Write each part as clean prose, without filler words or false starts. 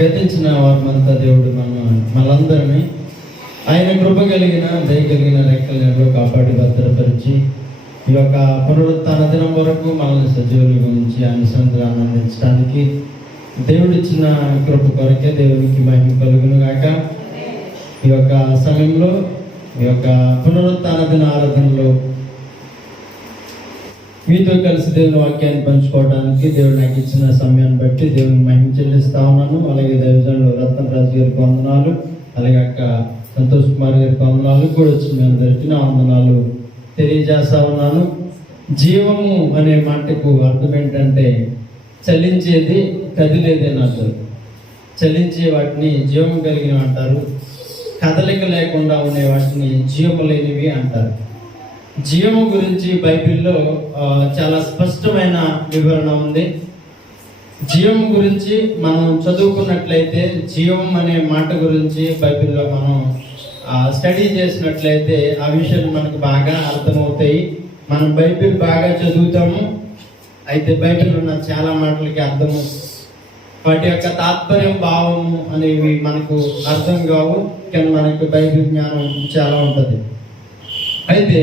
గతించిన వారమంతా దేవుడు మనందరినీ ఆయన కృప కలిగిన దయ కలిగిన రెక్కలలో కాపాడి భద్రపరిచి ఈ యొక్క పునరుత్థాన దినం వరకు మనల్ని సజీవుల గురించి ఆయన సన్నిధిలో ఆనందించడానికి దేవుడిచ్చిన కృప కొరకే దేవునికి మహిమ కలుగును గాక. ఈ యొక్క సమయంలో ఈ యొక్క పునరుత్థాన దిన ఆరాధనలో మీతో కలిసి దేవుని వాక్యాన్ని పంచుకోవడానికి దేవుడు నాకు ఇచ్చిన సమయాన్ని బట్టి దేవుని మహిమ చెల్లిస్తా ఉన్నాను. అలాగే దైవజనులు రత్నరాజు గారికి వందనాలు, అలాగే అక్క సంతోష్ కుమార్ గారికి వందనాలు కూడా వచ్చిన మీ అందరికీ నా వందనాలు తెలియజేస్తా ఉన్నాను. జీవము అనే మాటకు అర్థం ఏంటంటే చలించేది, కదిలేది అని అర్థం. చలించే వాటిని జీవం కలిగిన అంటారు, కదలిక లేకుండా ఉండే వాటిని జీవము లేనివి అంటారు. జీవము గురించి బైబిల్లో చాలా స్పష్టమైన వివరణ ఉంది. జీవం గురించి మనం చదువుకున్నట్లయితే, జీవం అనే మాట గురించి బైబిల్లో మనం స్టడీ చేసినట్లయితే ఆ విషయాలు మనకు బాగా అర్థమవుతాయి. మనం బైబిల్ బాగా చదువుతాము, అయితే బైబిల్ ఉన్న చాలా మాటలకి అర్థము, వాటి యొక్క తాత్పర్యం, భావము అనేవి మనకు అర్థం కావు. కానీ మనకు బైబిల్ జ్ఞానం చాలా ఉంటుంది. అయితే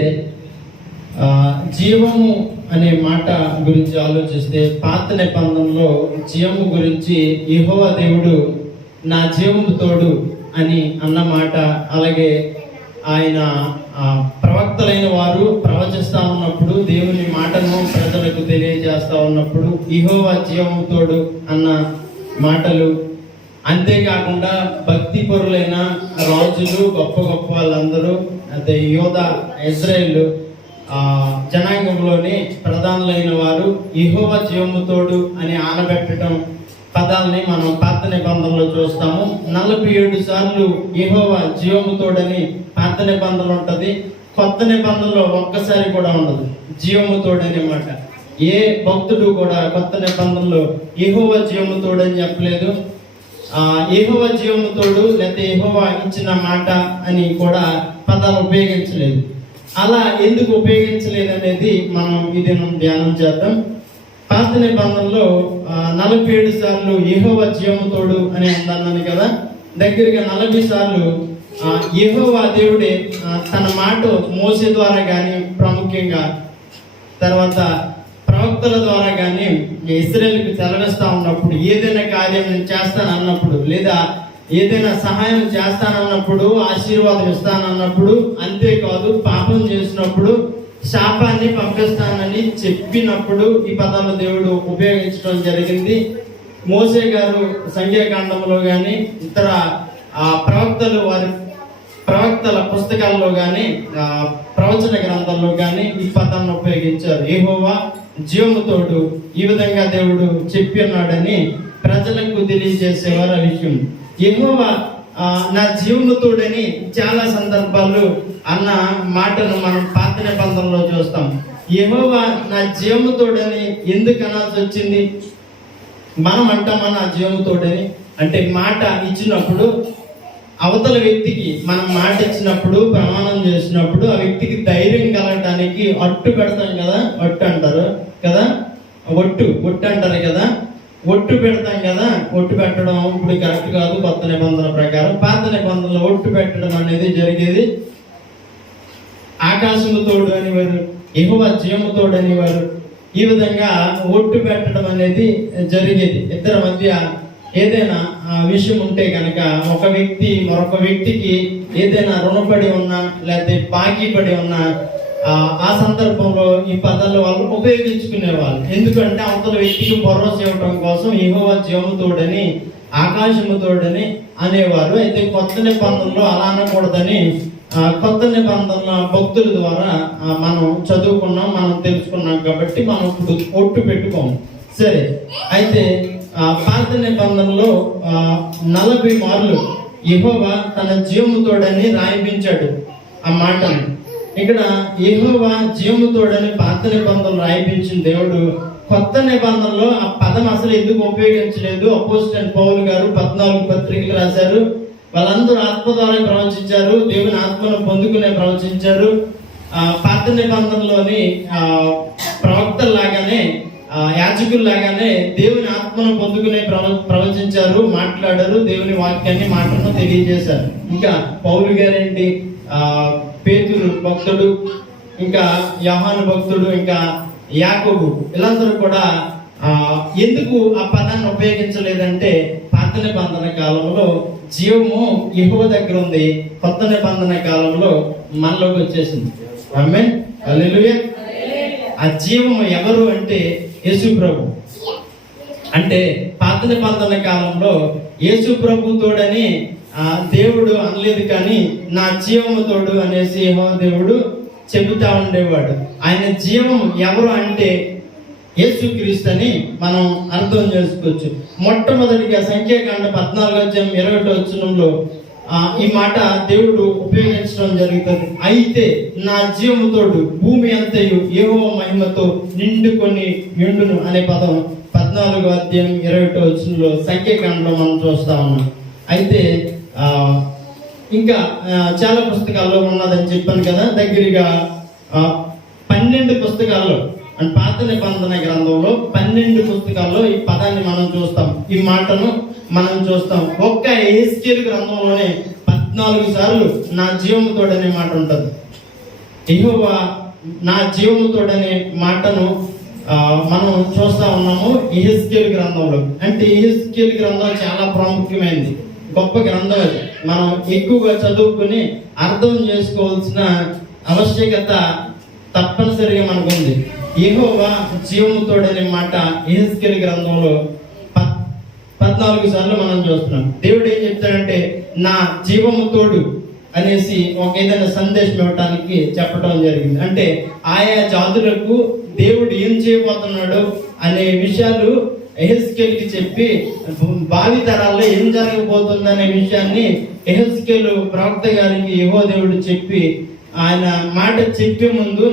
జీవము అనే మాట గురించి ఆలోచిస్తే పాత నిబంధనలో జీవము గురించి యెహోవా దేవుడు నా జీవము తోడు అని అన్నమాట, అలాగే ఆయన ప్రవక్తలైన వారు ప్రవచిస్తా ఉన్నప్పుడు దేవుని మాటను ప్రజలకు తెలియజేస్తా ఉన్నప్పుడు యెహోవా జీవము తోడు అన్న మాటలు, అంతేకాకుండా భక్తి పరులైన రాజులు, గొప్ప గొప్ప వాళ్ళందరూ, అదే యోధ ఇజ్రాయేలు జనాంగంలోని ప్రధానులైన వారు యెహోవా జీవము తోడు అని ఆనబెట్టడం పదాలని మనం పాత నిబంధనలో చూస్తాము. 47 సార్లు యెహోవా జీవము తోడని పాత నిబంధనలు ఉంటుంది. కొత్త నిబంధనలో ఒక్కసారి కూడా ఉండదు జీవము తోడనే మాట. ఏ భక్తుడు కూడా కొత్త నిబంధనలో యెహోవా జీవము తోడని చెప్పలేదు. యెహోవా జీవము తోడు లేకపోతే యెహోవా ఇచ్చిన మాట అని కూడా పదాలు ఉపయోగించలేదు. అలా ఎందుకు ఉపయోగించలేదు అనేది మనం ఇది ధ్యానం చేద్దాం. పాత నిబంధనలో 47 సార్లు యెహోవా జీవము తోడు అని అన్నాను కదా, దగ్గరగా 40 సార్లు యెహోవా దేవుడే తన మాట మోసే ద్వారా కానీ, ప్రాముఖ్యంగా తర్వాత ప్రవక్తల ద్వారా కానీ ఇశ్రాయేలుకు సెలవిస్తా ఉన్నప్పుడు, ఏదైనా కార్యం నేను చేస్తాను అన్నప్పుడు, లేదా ఏదైనా సహాయం చేస్తానన్నప్పుడు, ఆశీర్వాదం ఇస్తానన్నప్పుడు, అంతేకాదు పాపం చేసినప్పుడు శాపాన్ని పంపిస్తానని చెప్పినప్పుడు ఈ పదాలు దేవుడు ఉపయోగించడం జరిగింది. మోసే గారు సంఖ్యాకాండంలో కానీ, ఇతర ప్రవక్తలు వారి ప్రవక్తల పుస్తకాల్లో కానీ, ప్రవచన గ్రంథాల్లో కానీ ఈ పదాన్ని ఉపయోగించారు. యెహోవా జీవము తోడు ఈ విధంగా దేవుడు చెప్పి ఉన్నాడని ప్రజలకు తెలియజేసేవారు. ఆ విషయం యెహోవా నా జీవము తోడని చాలా సందర్భాల్లో అన్న మాటను మనం పాత నిబంధనలో చూస్తాం. యెహోవా నా జీవము తోడని ఎందుకు అనాల్సి వచ్చింది? మనం అంటామా నా జీవము తోడని? అంటే మాట ఇచ్చినప్పుడు అవతల వ్యక్తికి మనం మాట ఇచ్చినప్పుడు, ప్రమాణం చేసినప్పుడు ఆ వ్యక్తికి ధైర్యం కలగడానికి అట్టు పెడతాం కదా, అట్టు అంటారు కదా, ఒట్టు అంటారు కదా, ఒట్టు పెడతాం కదా. ఒట్టు పెట్టడం ఇప్పుడు కరెక్ట్ కాదు కొత్త నిబంధన ప్రకారం. పాత నిబంధనలో ఒట్టు పెట్టడం అనేది జరిగేది. ఆకాశము తోడు అనేవారు, యెహోవా జీవము తోడు అనేవారు. ఈ విధంగా ఒట్టు పెట్టడం అనేది జరిగేది. ఇద్దరి మధ్య ఏదైనా విషయం ఉంటే కనుక ఒక వ్యక్తి మరొక వ్యక్తికి ఏదైనా రుణపడి ఉన్నా లేకపోతే బాకీ పడి ఉన్నా ఆ సందర్భంలో ఈ పదాలు వాళ్ళు ఉపయోగించుకునేవాళ్ళు. ఎందుకంటే అవతల వ్యక్తికి భరోసా ఇవ్వడం కోసం యెహోవా జీవము తోడని, ఆకాశము తోడని అనేవారు. అయితే కొత్త నిబంధనలో అలా అనకూడదని కొత్త నిబంధన భక్తుల ద్వారా మనం చదువుకున్నాం, మనం తెలుసుకున్నాం. కాబట్టి మనం ఇప్పుడు ఒట్టు పెట్టుకోము. సరే, అయితే పాత నిబంధనలో 40 మార్లు యెహోవా తన జీవము తోడని రాయించాడు ఆ మాటను. ఇక్కడ యెహోవా జీవము తోడని పాత నిబంధనలు రాయించిన దేవుడు కొత్త నిబంధనలో ఆ పదం అసలు ఎందుకు ఉపయోగించలేదు? అపోజిట్ పౌలు గారు 14 పత్రికలు రాశారు. వాళ్ళందరూ ఆత్మ ద్వారా ప్రవచించారు, దేవుని ఆత్మను పొందుకునే ప్రవచించారు. పాత నిబంధనలోని ప్రవక్తల్లాగానే యాజకులు లాగానే దేవుని ఆత్మను పొందుకునే ప్రవచించారు, మాట్లాడారు, దేవుని వాక్యాన్ని మాటను తెలియజేశారు. ఇంకా పౌలు గారేంటి, పేతురు భక్తుడు, ఇంకా యోహాను భక్తుడు, ఇంకా యాకోబు, వీళ్ళందరూ కూడా ఎందుకు ఆ పదాన్ని ఉపయోగించలేదంటే పాత నిబంధన కాలంలో జీవము యెహోవా దగ్గర ఉంది, కొత్త నిబంధన కాలంలో మనలోకి వచ్చేసింది. ఆమేన్, హల్లెలూయా. ఆ జీవము ఎవరు అంటే యేసు ప్రభు. అంటే పాత నిబంధన కాలంలో యేసు ప్రభు తోడని దేవుడు అనలేదు, కానీ నా జీవము తోడు అనేసి యెహోవా దేవుడు చెబుతా ఉండేవాడు. ఆయన జీవం ఎవరు అంటే యేసుక్రీస్తు అని మనం అర్థం చేసుకోవచ్చు. మొట్టమొదటిగా సంఖ్యాకాండ 14:21 ఈ మాట దేవుడు ఉపయోగించడం జరుగుతుంది. అయితే నా జీవముతోడు భూమి అంతయు యెహోవా మహిమతో నిండుకొని నిండును అనే పదం 14:21 సంఖ్యాకాండలో మనం చూస్తా ఉన్నాం. అయితే ఇంకా చాలా పుస్తకాల్లో ఉన్నదని చెప్పాను కదా, దగ్గరగా 12 పుస్తకాల్లో అండ్ పాత నిబంధన గ్రంథంలో 12 పుస్తకాల్లో ఈ పదాన్ని మనం చూస్తాం, ఈ మాటను మనం చూస్తాం. ఒక్క యెహెజ్కేలు గ్రంథంలోనే 14 సార్లు నా జీవముతోడనే మాట ఉంటుంది. యెహోవా నా జీవముతోడనే మాటను మనం చూస్తా ఉన్నాము యెహెజ్కేలు గ్రంథంలో. అంటే యెహెజ్కేలు గ్రంథం చాలా ప్రాముఖ్యమైనది, గొప్ప గ్రంథం. అది మనం ఎక్కువగా చదువుకుని అర్థం చేసుకోవాల్సిన ఆవశ్యకత తప్పనిసరిగా మనకుంది. యెహోవా జీవముతోడనే మాట యెహెజ్కేలు గ్రంథంలో 14 సార్లు మనం చూస్తున్నాం. దేవుడు ఏం చెప్తాడంటే నా జీవము తోడు అనేసి ఒక ఏదైనా సందేశం ఇవ్వటానికి చెప్పడం జరిగింది. అంటే ఆయా జాతులకు దేవుడు ఏం చేయబోతున్నాడు అనే విషయాలు యెహెజ్కేలుకి చెప్పి భావి తరాల్లో ఏం జరగబోతుంది అనే విషయాన్ని యెహెజ్కేలు ప్రవక్త గారికి యెహోవా దేవుడు చెప్పి ఆయన మాట చెప్పే ముందు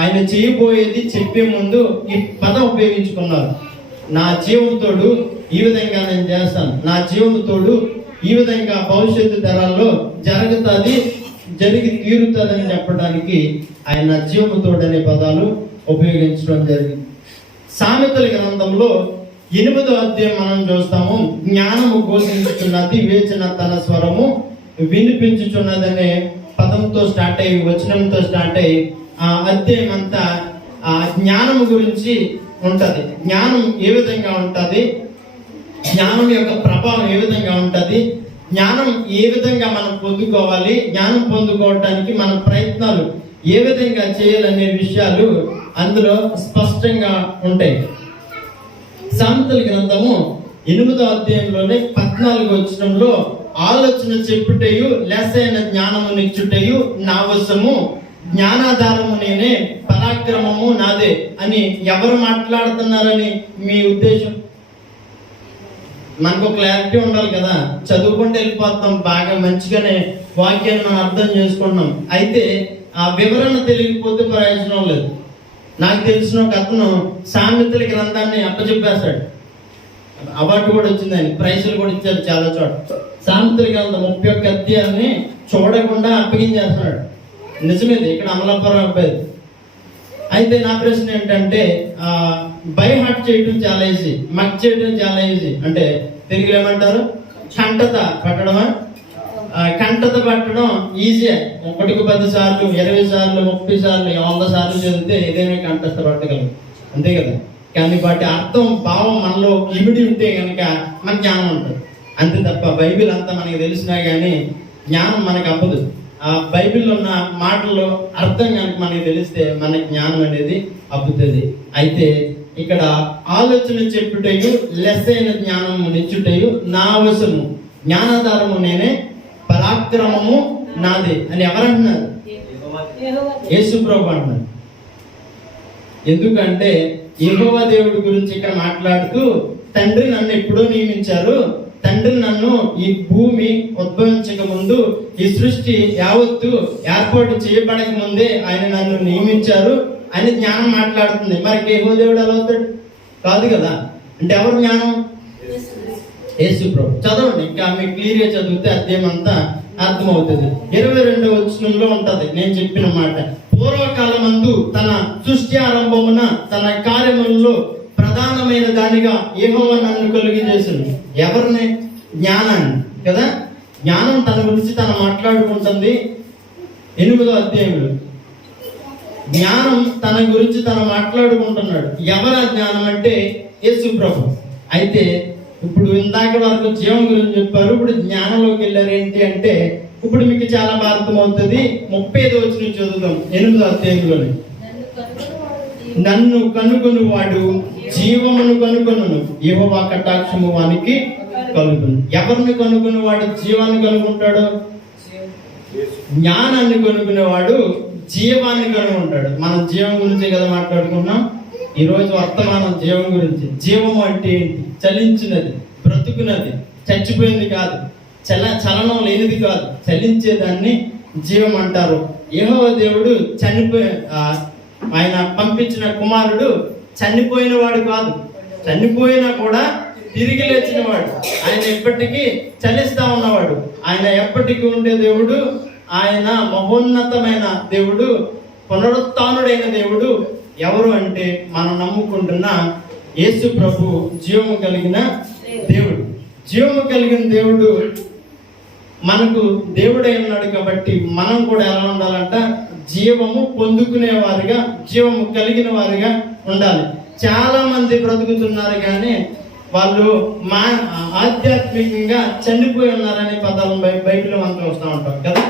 ఆయన చేయబోయేది చెప్పే ముందు ఈ పదం ఉపయోగించుకున్నారు. నా జీవంతోడు ఈ విధంగా నేను చేస్తాను, నా జీవంతోడు ఈ విధంగా భవిష్యత్తు తరాల్లో జరిగి తీరుతుందని చెప్పడానికి ఆయన జీవముతోడు అనే పదాలు ఉపయోగించడం జరిగింది. సామెతల గ్రంథంలో 8వ అధ్యాయం మనం చూస్తాము. జ్ఞానము ఘోషించుచున్నది, వివేచన తన స్వరము వినిపించుచున్నదనే పదంతో స్టార్ట్ అయ్యి, వచనంతో స్టార్ట్ అయ్యి ఆ అధ్యాయం అంతా జ్ఞానము గురించి ఉంటది. జ్ఞానం ఏ విధంగా ఉంటది, జ్ఞానం యొక్క ప్రభావం ఏ విధంగా ఉంటది, జ్ఞానం ఏ విధంగా మనం పొందుకోవాలి, జ్ఞానం పొందుకోవడానికి మన ప్రయత్నాలు ఏ విధంగా చేయాలనే విషయాలు అందులో స్పష్టంగా ఉంటాయి. సామెతల గ్రంథము 8వ అధ్యాయంలోనే 14వ వచనంలో ఆలోచన చెప్పుటయు లెస్సైన జ్ఞానము నిచ్చుటయు నా వశము, జ్ఞానాధారము నేనే, పరాక్రమము నాదే అని ఎవరు మాట్లాడుతున్నారని మీ ఉద్దేశం? మనకు క్లారిటీ ఉండాలి కదా, చదువుకుంటే వెళ్ళిపోతాం, బాగా మంచిగానే వాక్యాన్ని మనం అర్థం చేసుకుంటున్నాం. అయితే ఆ వివరణ తెలియకపోతే ప్రయోజనం లేదు. నాకు తెలిసిన ఒక అతను సామెతల గ్రంథాన్ని అప్పచెప్పేస్తాడు, అవార్డు కూడా వచ్చింది, ఆయన ప్రైజులు కూడా ఇచ్చారు చాలా చోట. సామెతల గ్రంథం 31 అధ్యాయాన్ని చూడకుండా అప్పగించేస్తున్నాడు. నిజమేది, ఇక్కడ అమలాపురం అబ్బాయి. అయితే నా ప్రశ్న ఏంటంటే బై హార్ట్ చేయడం చాలా ఈజీ, మక్ చేయడం చాలా ఈజీ. అంటే తెలుగులో ఏమంటారు, కంటత పట్టడమా? కంటత పట్టడం ఈజీ. 1కి 10 సార్లు, 20 సార్లు, 30 సార్లు, 100 సార్లు చదివితే ఏదైనా కంటస్థ పట్టగలం, అంతే కదా. కానీ వాటి అర్థం, భావం మనలో ఇమిడి ఉంటే కనుక మన జ్ఞానం ఉంటుంది, అంతే తప్ప బైబిల్ అంతా మనకి తెలిసినా కానీ జ్ఞానం మనకు అవ్వదు. ఆ బైబిల్లో ఉన్న మాటల్లో అర్థం కనుక మనకి తెలిస్తే మన జ్ఞానం అనేది అబ్బుతుంది. అయితే ఇక్కడ ఆలోచన చెప్పుటయు లెస్సైన జ్ఞానము నిచ్చుటయు నా వశము, జ్ఞానాధారము నేనే, పరాక్రమము నాదే అని ఎవరంటున్నారు? యేసు ప్రభు అంటున్నారు. ఎందుకంటే యెహోవా దేవుడి గురించి ఇక్కడ మాట్లాడుతూ, తండ్రి నన్ను ఎప్పుడో నియమించారు, తండ్రి నన్ను ఈ భూమి ఉద్భవించక ముందు, ఈ సృష్టి యావత్తు ఏర్పాటు చేయబడక ముందే ఆయన నన్ను నియమించారు అని జ్ఞానం మాట్లాడుతుంది. మరి యెహోవా దేవుడు ఎలా అవుతాడు? కాదు కదా. అంటే ఎవరు జ్ఞానం? యేసు ప్రభు. చదవండి, ఇంకా మీకు క్లియర్గా చదివితే అధ్యాయం అంతా అర్థమవుతుంది. 22వ వచనంలో ఉంటది నేను చెప్పిన మాట. పూర్వకాలమందు తన సృష్టి ఆరంభమున తన కార్యములలో ప్రధానమైన దానిగా యెహోవా నన్ను కలుగజేసింది. ఎవరిని? జ్ఞానాన్ని కదా. జ్ఞానం తన గురించి తను మాట్లాడుకుంటుంది 8వ అధ్యాయంలో. జ్ఞానం తన గురించి తను మాట్లాడుకుంటున్నాడు. ఎవరా జ్ఞానం అంటే యేసు ప్రభు. అయితే ఇప్పుడు ఇందాక వరకు జీవం గురించి చెప్పారు, ఇప్పుడు జ్ఞానంలోకి వెళ్ళారు. ఏంటి అంటే ఇప్పుడు మీకు చాలా అర్థమవుతుంది. 35వ వచనం చదువుదాం 8వ అధ్యాయంలోనే. నన్ను కనుగొను వాడు జీవమును కనుగొనును, యెహోవా కటాక్షము వానికి కలుగును. ఎవరిని కనుగొని వాడు జీవాన్ని కనుగొంటాడు? జ్ఞానాన్ని కనుగొనేవాడు జీవాన్ని కనుగొంటాడు. మనం జీవం గురించి కదా మాట్లాడుకున్నాం. ఈరోజు వర్తమానం జీవం గురించి. జీవము అంటే ఏంటి? చలించినది, బ్రతుకున్నది, చచ్చిపోయింది కాదు, చలనం లేనిది కాదు, చలించేదాన్ని జీవం అంటారు. యెహోవా దేవుడు ఆయన పంపించిన కుమారుడు చనిపోయిన వాడు కాదు, చనిపోయినా కూడా తిరిగి లేచిన వాడు. ఆయన ఎప్పటికీ చలిస్తా ఉన్నవాడు. ఆయన ఎప్పటికీ ఉండే దేవుడు. ఆయన మహోన్నతమైన దేవుడు, పునరుత్థానుడైన దేవుడు. ఎవరు అంటే మనం నమ్ముకుంటున్న యేసు ప్రభు జీవము కలిగిన దేవుడు. జీవము కలిగిన దేవుడు మనకు దేవుడై ఉన్నాడు కాబట్టి మనం కూడా ఎలా ఉండాలంట? జీవము పొందుకునే వారిగా, జీవము కలిగిన వారిగా ఉండాలి. చాలా మంది బ్రతుకుతున్నారు కానీ వాళ్ళు ఆధ్యాత్మికంగా చనిపోయి ఉన్నారనే పదాలు బైబిల్లో మనం చూస్తూ ఉంటాం కదా.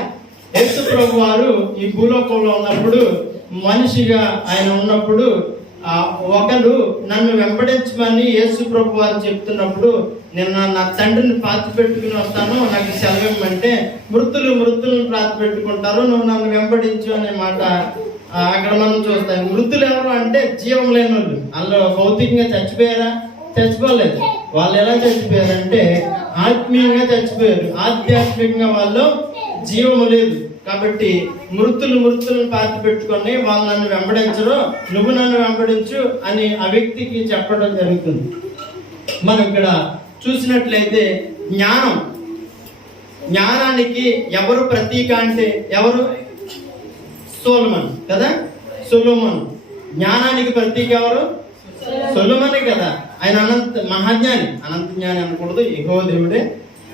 యేసు ప్రభు వారు ఈ భూలోకంలో ఉన్నప్పుడు, మనిషిగా ఆయన ఉన్నప్పుడు, ఒకరు నన్ను వెంబడించమని యేసు ప్రభు వారు చెప్తున్నప్పుడు, నిన్న నా తండ్రిని పాతి పెట్టుకుని వస్తాను, నాకు సెలవిమ్మంటే మృతులను పాతి పెట్టుకుంటారు, నువ్వు నన్ను వెంబడించు అనే మాట అక్కడ మనం చూస్తాం. మృతులు ఎవరు అంటే జీవం లేని వాళ్ళు. అందులో భౌతికంగా చచ్చిపోయారా? చచ్చిపోలేదు. వాళ్ళు ఎలా చచ్చిపోయారంటే ఆత్మీయంగా చచ్చిపోయారు. ఆధ్యాత్మికంగా వాళ్ళు జీవము లేదు. కాబట్టి మృతులను పాతి పెట్టుకొని వాళ్ళు నన్ను వెంబడించరు, నువ్వు నన్ను వెంబడించు అని ఆ వ్యక్తికి చెప్పడం జరుగుతుంది. మనం ఇక్కడ చూసినట్లయితే జ్ఞానానికి ఎవరు ప్రతీక అంటే ఎవరు? సొలొమోను కదా. సొలొమోను జ్ఞానానికి ప్రతీక ఎవరు? సొలొమోనే కదా. ఆయన మహాజ్ఞాని. అనంత జ్ఞాని అనకూడదు, యెహోవా దేవుడే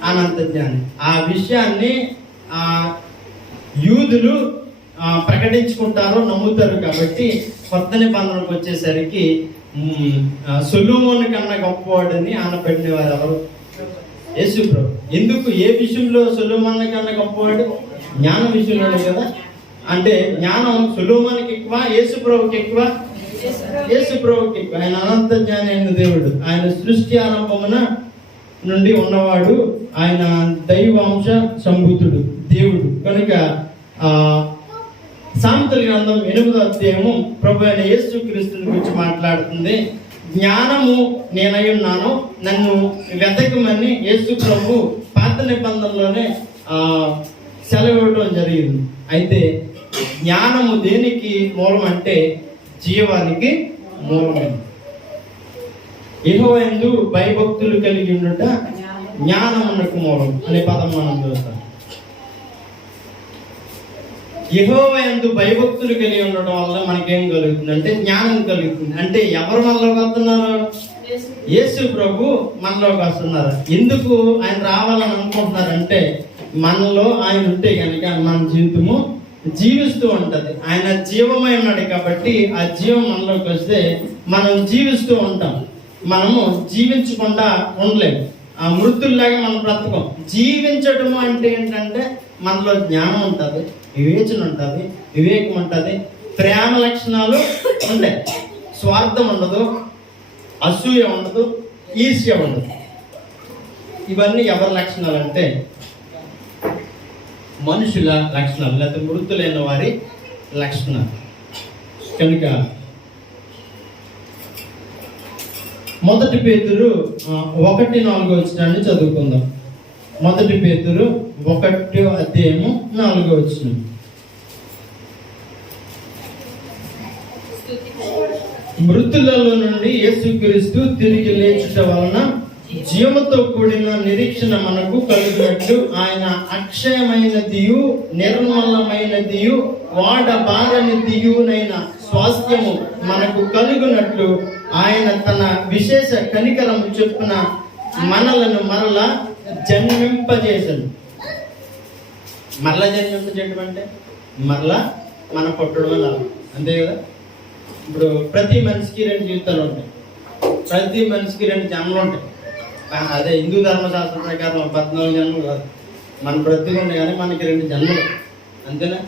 అనంత జ్ఞాని. ఆ విషయాన్ని యూదులు ప్రకటించుకుంటారు, నమ్ముతారు. కాబట్టి కొత్త నిబంధనకు వచ్చేసరికి సొలొమోను కన్నా గొప్పవాడని ఆనబడిన వారు ఎవరు? యేసు ప్రభు. ఎందుకు? ఏ విషయంలో సొలొమోను కన్నా గొప్పవాడు? జ్ఞాన విషయంలోనే కదా. అంటే జ్ఞానం సొలొమోనుకి ఎక్కువ, యేసు ప్రభుకి ఎక్కువ. యేసు ప్రభుకి ఎక్కువ. ఆయన అనంత జ్ఞాని అయిన దేవుడు. ఆయన సృష్టి ఆరంభమున నుండి ఉన్నవాడు. ఆయన దైవాంశ సంభూతుడు దేవుడు కనుక సామెతల గ్రంథం 8వ అధ్యాయము ప్రభు అయిన యేసుక్రీస్తుని గురించి మాట్లాడుతుంది. జ్ఞానము నేనై ఉన్నాను, నన్ను వెతకమని యేసు ప్రభు పాత నిబంధనలోనే సెలవివ్వడం జరిగింది. అయితే జ్ఞానము దేనికి మూలం అంటే జీవానికి మూలమైంది. యెహోవా యందు భయభక్తులు కలిగి ఉండుట జ్ఞానమునకు మూలం అనే పదం మనం చూస్తాం. యెహోవా యందు భయభక్తులు కలిగి ఉండడం వల్ల మనకేం కలుగుతుంది అంటే జ్ఞానం కలుగుతుంది. అంటే ఎవరు మనలోకి వస్తున్నారు? యేసు ప్రభు మనలోకి వస్తున్నారు. ఎందుకు ఆయన రావాలని అనుకుంటున్నారంటే మనలో ఆయన ఉంటే కనుక మన జీవితము జీవిస్తూ ఉంటది. ఆయన జీవమై ఉన్నాడు కాబట్టి ఆ జీవం మనలోకి వస్తే మనం జీవిస్తూ ఉంటాం. మనము జీవించకుండా ఉండలేము. ఆ మృతుల్లాగా మనం బ్రతకం. జీవించడము అంటే ఏంటంటే మనలో జ్ఞానం ఉంటుంది, వివేచన ఉంటుంది, వివేకం ఉంటుంది, ప్రేమ లక్షణాలు ఉంటాయి, స్వార్థం ఉండదు, అసూయ ఉండదు, ఈర్ష్య ఉండదు. ఇవన్నీ ఎవరి లక్షణాలు అంటే మనుషుల లక్షణాలు, లేకపోతే మృతులైన వారి లక్షణాలు. కనుక 1 పేతురు 1:4 వచనాన్ని చదువుకుందాం. 1 పేతురు 1వ అధ్యాయము 4వ వచనం. మృతులలో నుండి యేసుక్రీస్తు తిరిగి లేచుట వలన జీవముతో కూడిన నిరీక్షణ మనకు కలుగునట్లు ఆయన అక్షయమైనదియు నిర్మలమైనదియు వాడబారనిదియునైన స్వాస్థ్యము మనకు కలుగునట్లు ఆయన తన విశేష కనికరము చొప్పున మనలను మరలా జన్మింపజేసను. మరలా జన్మింపజేయడం అంటే మరలా మన పుట్టడం అలా, అంతే కదా. ఇప్పుడు ప్రతి మనిషికి 2 జీవితాలు ఉంటాయి, ప్రతి మనిషికి 2 జన్మలు ఉంటాయి. అదే హిందూ ధర్మశాస్త్రం ప్రకారం 14 జన్మలు కాదు, మన బ్రతికి ఉండే కానీ మనకి 2 జన్మలు, అంతేనా.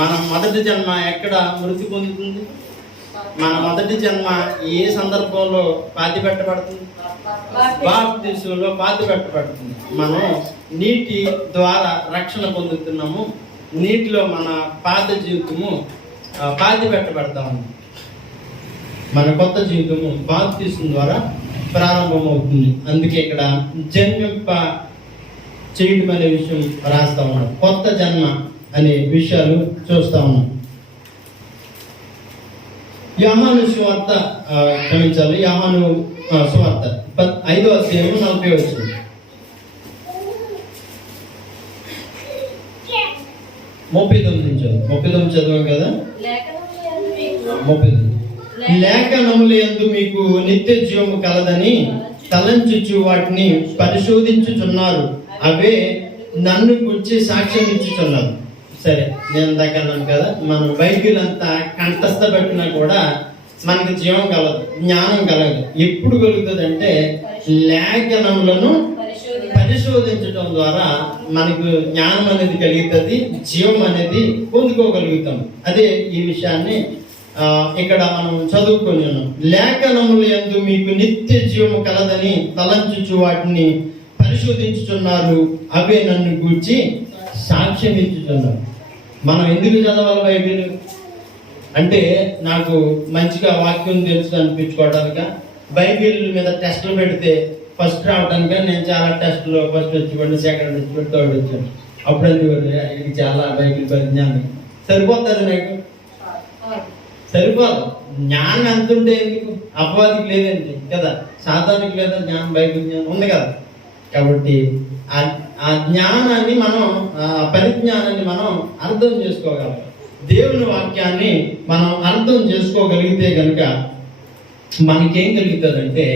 మన మొదటి జన్మ ఎక్కడ మృతి పొందుతుంది? మన మొదటి జన్మ ఏ సందర్భంలో పాతి పెట్టబడుతుంది? బాప్తిస్మలో పాతి పెట్టబడుతుంది. మనం నీటి ద్వారా రక్షణ పొందుతున్నాము, నీటిలో మన పాత జీవితము పాతి పెట్టబడతాము. మన కొత్త జీవితము బాప్తిస్మ ద్వారా ప్రారంభమవుతుంది. అందుకే ఇక్కడ జన్మింప చేయడం అనే విషయం రాస్తా ఉన్నాడు, కొత్త జన్మ అనే విషయాలు చూస్తా ఉన్నాం. యోహాను సువార్త క్షమించాలి, యోహాను సువార్త 5వ అధ్యాయం 40 వచ్చింది. 39 నుంచి 39 చదివాం కదా. 39 లేఖనముల యందు మీకు నిత్య జీవము కలదని తలంచుచు వాటిని పరిశోధించుచున్నారు, అవే నన్ను గురించి సాక్ష్యం ఇచ్చుచున్నారు. సరే, నేను దగ్గరన్నాను కదా, మనం బైబిల్ అంతా కంఠస్థ పెట్టినా కూడా మనకి జీవం కలదు, జ్ఞానం కలగదు. ఎప్పుడు కలుగుతుంది అంటే లేఖనములను పరిశోధించడం ద్వారా మనకు జ్ఞానం అనేది కలుగుతుంది, జీవం అనేది పొందుకోగలుగుతాం. అదే ఈ విషయాన్ని ఇక్కడ మనం చదువుకొని ఉన్నాం. లేఖనముల యందు మీకు నిత్య జీవము కలదని తలంచుచు వాటిని పరిశోధించుచున్నారు, అవే నన్ను గూర్చి సాక్ష్యం ఇచ్చుచున్నారు. మనం ఎందుకు చదవాలి బైబిల్ అంటే నాకు మంచిగా వాక్యం తెలుసు అనిపించుకోవడానిక? బైబిల్ మీద టెస్టులు పెడితే ఫస్ట్ రావడానికి నేను చాలా టెస్టులో ఫస్ట్ వచ్చి సెకండ్ వచ్చి థర్డ్ వచ్చాను. అప్పుడు ఇది చాలా బైబిల్ పరిజ్ఞానం సరిపోతుంది, నాకు సరిపోదు. జ్ఞానం ఎంత ఉంటే ఎందుకు? అపవాదికి లేదండి కదా, సాధారణకి లేదా జ్ఞానం, బైబిల్ జ్ఞానం ఉంది కదా. కాబట్టి ఆ జ్ఞానాన్ని మనం, పరిజ్ఞానాన్ని మనం అర్థం చేసుకోగలం. దేవుని వాక్యాన్ని మనం అర్థం చేసుకోగలిగితే కనుక మనకేం కలుగుతుందంటే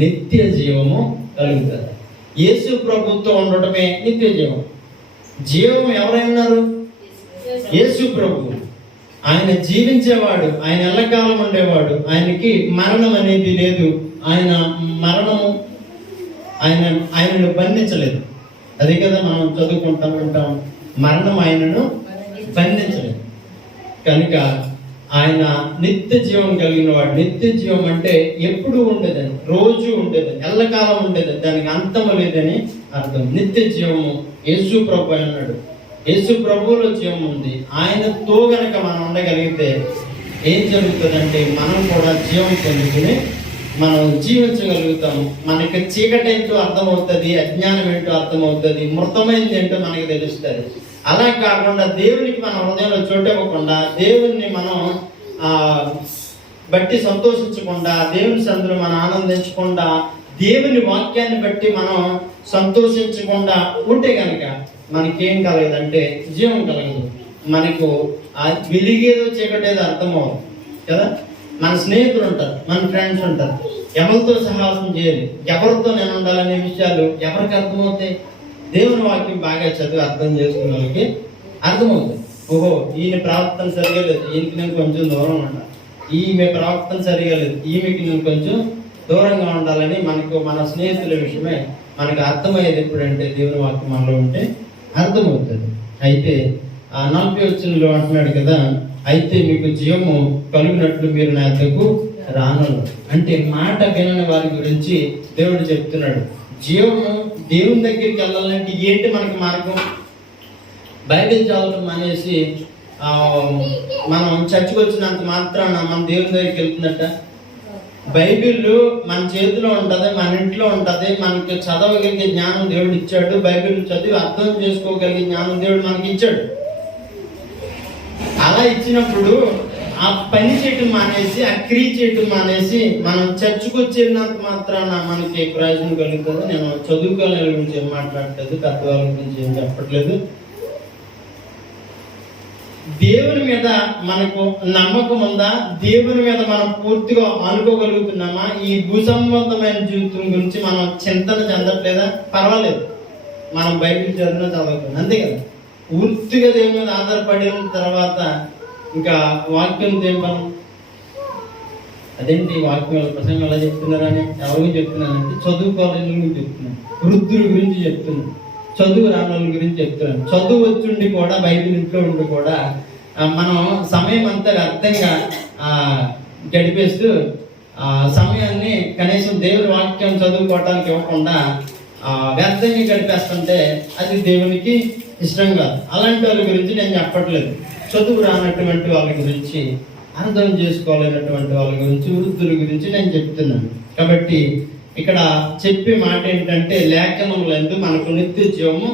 నిత్య జీవము కలుగుతుంది. యేసు ప్రభుతో ఉండటమే నిత్య జీవం. జీవం ఎవరైనారు? యేసు ప్రభు. ఆయన జీవించేవాడు, ఆయన ఎల్లకాలం ఉండేవాడు, ఆయనకి మరణం అనేది లేదు. ఆయన మరణము ఆయనను బంధించలేదు. అదే కదా మనం చదువుకుంటాం ఉంటాం, మరణం ఆయనను బంధించలేదు. కనుక ఆయన నిత్య జీవం కలిగిన వాడు. నిత్య జీవం అంటే ఎప్పుడు ఉండేదని, రోజు ఉండేదని, ఎల్లకాలం ఉండేదని, దానికి అంతము లేదని అర్థం. నిత్య జీవము యేసు ప్రభు అన్నాడు. యేసు ప్రభువులో జీవం ఉంది. ఆయనతో గనక మనం ఉండగలిగితే ఏం జరుగుతుందంటే మనం కూడా జీవం పొందుకుని మనం జీవించగలుగుతాము. మనకి చీకటి ఏంటో అర్థమవుతుంది, అజ్ఞానం ఏంటో అర్థమవుతుంది, మృతమైంది ఏంటో మనకి తెలుస్తుంది. అలా కాకుండా దేవునికి మన హృదయంలో చోటివ్వకుండా, దేవుణ్ణి మనం బట్టి సంతోషించకుండా, దేవుని సందులో మనం ఆనందించకుండా, దేవుని వాక్యాన్ని బట్టి మనం సంతోషించకుండా ఉంటే కనుక మనకేం కలగదంటే జీవం కలగదు. మనకు వెలిగేదో చీకటేదో అర్థమవుతుంది కదా. మన స్నేహితులు ఉంటారు, మన ఫ్రెండ్స్ ఉంటారు, ఎవరితో సహాసం చేయాలి, ఎవరితో నేను ఉండాలనే విషయాలు ఎవరికి అర్థమవుతాయి? దేవుని వాక్యం బాగా చదివి అర్థం చేసుకున్న వాళ్ళకి అర్థమవుతుంది. ఓహో, ఈయన ప్రవర్తన సరిగా లేదు, ఈయనకి నేను కొంచెం దూరం ఉండాలి, ఈమె ప్రవర్తన సరిగా లేదు, ఈమెకి నేను కొంచెం దూరంగా ఉండాలని మనకు మన స్నేహితుల విషయమే మనకు అర్థమయ్యేది ఎప్పుడంటే దేవుని వాక్యం మనలో ఉంటే అర్థమవుతుంది. అయితే 40 వచనంలో అంటున్నాడు కదా, అయితే మీకు జీవము కలిగినట్లు మీరు నా యొద్దకు రానలు. అంటే మాట వినని వారి గురించి దేవుడు చెప్తున్నాడు. జీవము దేవుని దగ్గరికి వెళ్ళాలంటే ఏంటి మనకి మార్గం? బైబిల్ చదవటం మానేసి మనం చర్చకు వచ్చినంత మాత్రాన మన దేవుని దగ్గరికి వెళ్తున్నట్ట? బైబిల్ మన చేతిలో ఉంటుంది, మన ఇంట్లో ఉంటుంది. మనకి చదవగలిగే జ్ఞానం దేవుడు ఇచ్చాడు. బైబిల్ చదివి అర్థం చేసుకోగలిగే జ్ఞానం దేవుడు మనకి ఇచ్చాడు. అలా ఇచ్చినప్పుడు ఆ పని చేయటం మానేసి, ఆ క్రియ చేయటం మానేసి మనం చర్చకు వచ్చేంత మాత్రాన మనకి ప్రయోజనం కలుగుతుంది. నేను చదువుకోవాల గురించి ఏం మాట్లాడలేదు, పెద్దవాళ్ళ గురించి ఏం చెప్పట్లేదు. దేవుని మీద మనకు నమ్మకం ఉందా? దేవుని మీద మనం పూర్తిగా అనుకోగలుగుతున్నామా? ఈ భూసంబంధమైన జీవితం గురించి మనం చింతన చెందట్లేదా? పర్వాలేదు, మనం బైబిల్ చదివినా చదవకుండా, అంతే కదా. పూర్తిగా దేవుని మీద ఆధారపడిన తర్వాత ఇంకా వాక్యం ఏం పని? అదేంటి వాక్యం ప్రసంగం ఎలా చెప్తున్నారని ఎవరికి చెప్తున్నానంటే చదువుకోవాలని గురించి చెప్తున్నాను, వృద్ధుల గురించి చెప్తున్నాను, చదువు రానుల గురించి చెప్తున్నాను. చదువు వచ్చుండి కూడా, బైబిల్ ఇంట్లో ఉండి కూడా మనం సమయం అంతా వ్యర్థంగా గడిపేస్తూ సమయాన్ని కనీసం దేవుని వాక్యం చదువుకోవటానికి ఇవ్వకుండా వ్యర్థంగా గడిపేస్తుంటే అది దేవునికి ఇష్టం కాదు. అలాంటి వాళ్ళ గురించి నేను చెప్పట్లేదు. చదువు రానటువంటి వాళ్ళ గురించి, అర్థం చేసుకోలేనటువంటి వాళ్ళ గురించి, వృద్ధుల గురించి నేను చెప్తున్నాను. కాబట్టి ఇక్కడ చెప్పే మాట ఏంటంటే, లేఖనములందు మనకు నిత్య జీవము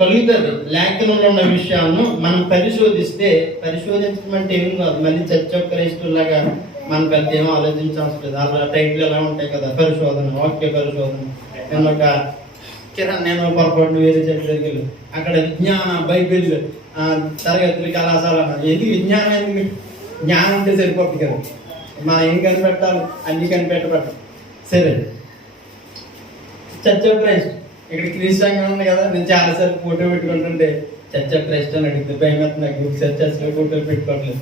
కలుగుతుంది. లేఖనంలో ఉన్న విషయాలను మనం పరిశోధించడం అంటే ఏం కాదు, మళ్ళీ చర్చ క్రైస్తులాగా మనం పెద్ద ఏమో ఆలోచించాల్సి లేదు. అలా టైటిల్ ఎలా ఉంటాయి కదా, పరిశోధన, వాక్య పరిశోధన. నేను పొరపాటు వేరే చెప్పి అక్కడ విజ్ఞాన బైబిల్ తరగతులు, కళాశాల, ఏది విజ్ఞానం, జ్ఞానం ఉంటే సరిపోతుంది కదా. మనం ఏం కనిపెట్టాలి, అన్ని కనిపెట్టబట్టాలి. సరే, చర్చ్ ఆఫ్ క్రైస్ట్ ఇక్కడ క్రీస్తు సంఘం ఉంది కదా. నేను చాలాసార్లు ఫోటో పెట్టుకుంటుంటే చర్చ్ ఆఫ్ క్రైస్ట్ అని అడిగితే భయం నాకు చర్చస్లో ఫోటోలు పెట్టుకోవట్లేదు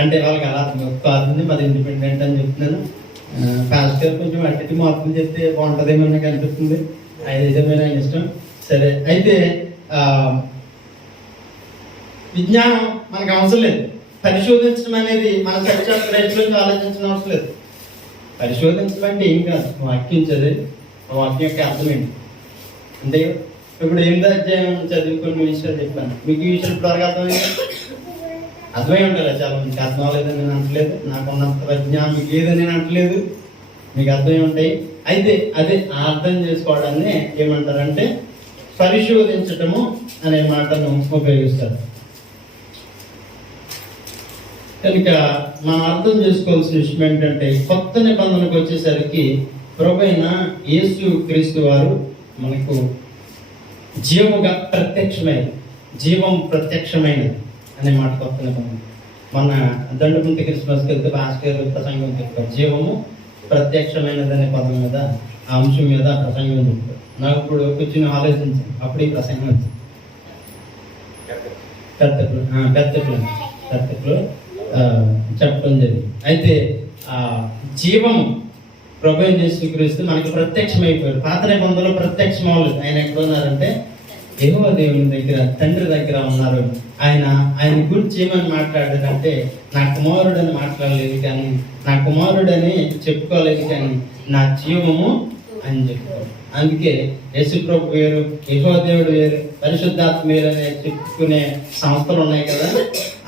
అంటే వాళ్ళకి అలా కాదు, మాది ఇండిపెండెంట్ అని చెప్తున్నాను. పాస్టర్ కొంచెం అట్టి మార్పులు చెప్తే బాగుంటుందేమో నాకు అనిపిస్తుంది. ఆయన నిజమైన ఆయన ఇష్టం. సరే, అయితే విజ్ఞానం మనకు అవసరం లేదు. పరిశోధించడం అనేది మన చర్చ ఆఫ్ క్రైస్ట్ నుంచి ఆలోచించడం అవసరం లేదు. పరిశోధించడం అంటే ఏం కాదు, వాక్యం చదివి వాక్యం యొక్క అర్థమేంటి అంటే, ఇప్పుడు 8వ అధ్యాయం చదువుకుని విషయాలు చెప్పాను మీకు. ఈ విషయాలు త్వరగా అర్థమై ఉంటారా? చాలా మందికి అర్థం అవ్వలేదని నేను అంటలేదు, నాకున్నంత విజ్ఞానం మీకు లేదని నేను అంటలేదు, మీకు అర్థమై ఉంటాయి. అయితే అదే అర్థం చేసుకోవడాన్ని ఏమంటారంటే పరిశోధించటము అనే మాటను ఉపయోగిస్తారు. కనుక మనం అర్థం చేసుకోవాల్సిన విషయం ఏంటంటే, కొత్త నిబంధనకు వచ్చేసరికి ప్రభువైన యేసు క్రీస్తు వారు మనకు జీవముగా ప్రత్యక్షమైనది, జీవం ప్రత్యక్షమైనది అనే మాట కొత్త నిబంధన. మన దండుకుంటి క్రిస్మస్కి వెళ్తే భాస్కర్ ప్రసంగం చెప్పారు, జీవము ప్రత్యక్షమైనది అనే పదం మీద, ఆ అంశం మీద ప్రసంగం చెప్పారు. నాకు ఇప్పుడు కూర్చుని ఆలోచించాను, అప్పుడు ఈ ప్రసంగం వచ్చింది. కర్తకులు చెప్పడం జరిగింది. అయితే జీవం ప్రభువుని యేసుక్రీస్తు మనకి ప్రత్యక్షమైపోయారు. పాత నిబంధనలో ప్రత్యక్షం అవ్వలేదు. ఆయన ఎక్కడ ఉన్నారంటే యెహోవా దేవుని దగ్గర, తండ్రి దగ్గర ఉన్నారు. ఆయన గురించి ఏమని మాట్లాడారంటే, నా కుమారుడని మాట్లాడలేదు కానీ, నా కుమారుడని చెప్పుకోలేదు కానీ, నా జీవము అని చెప్పుకోవాలి. అందుకే యేసు ప్రభు వేరు, యెహోవా దేవుడు వేరు, పరిశుద్ధాత్మ వేరు అనే చెప్పుకునే సంస్థలు ఉన్నాయి కదా.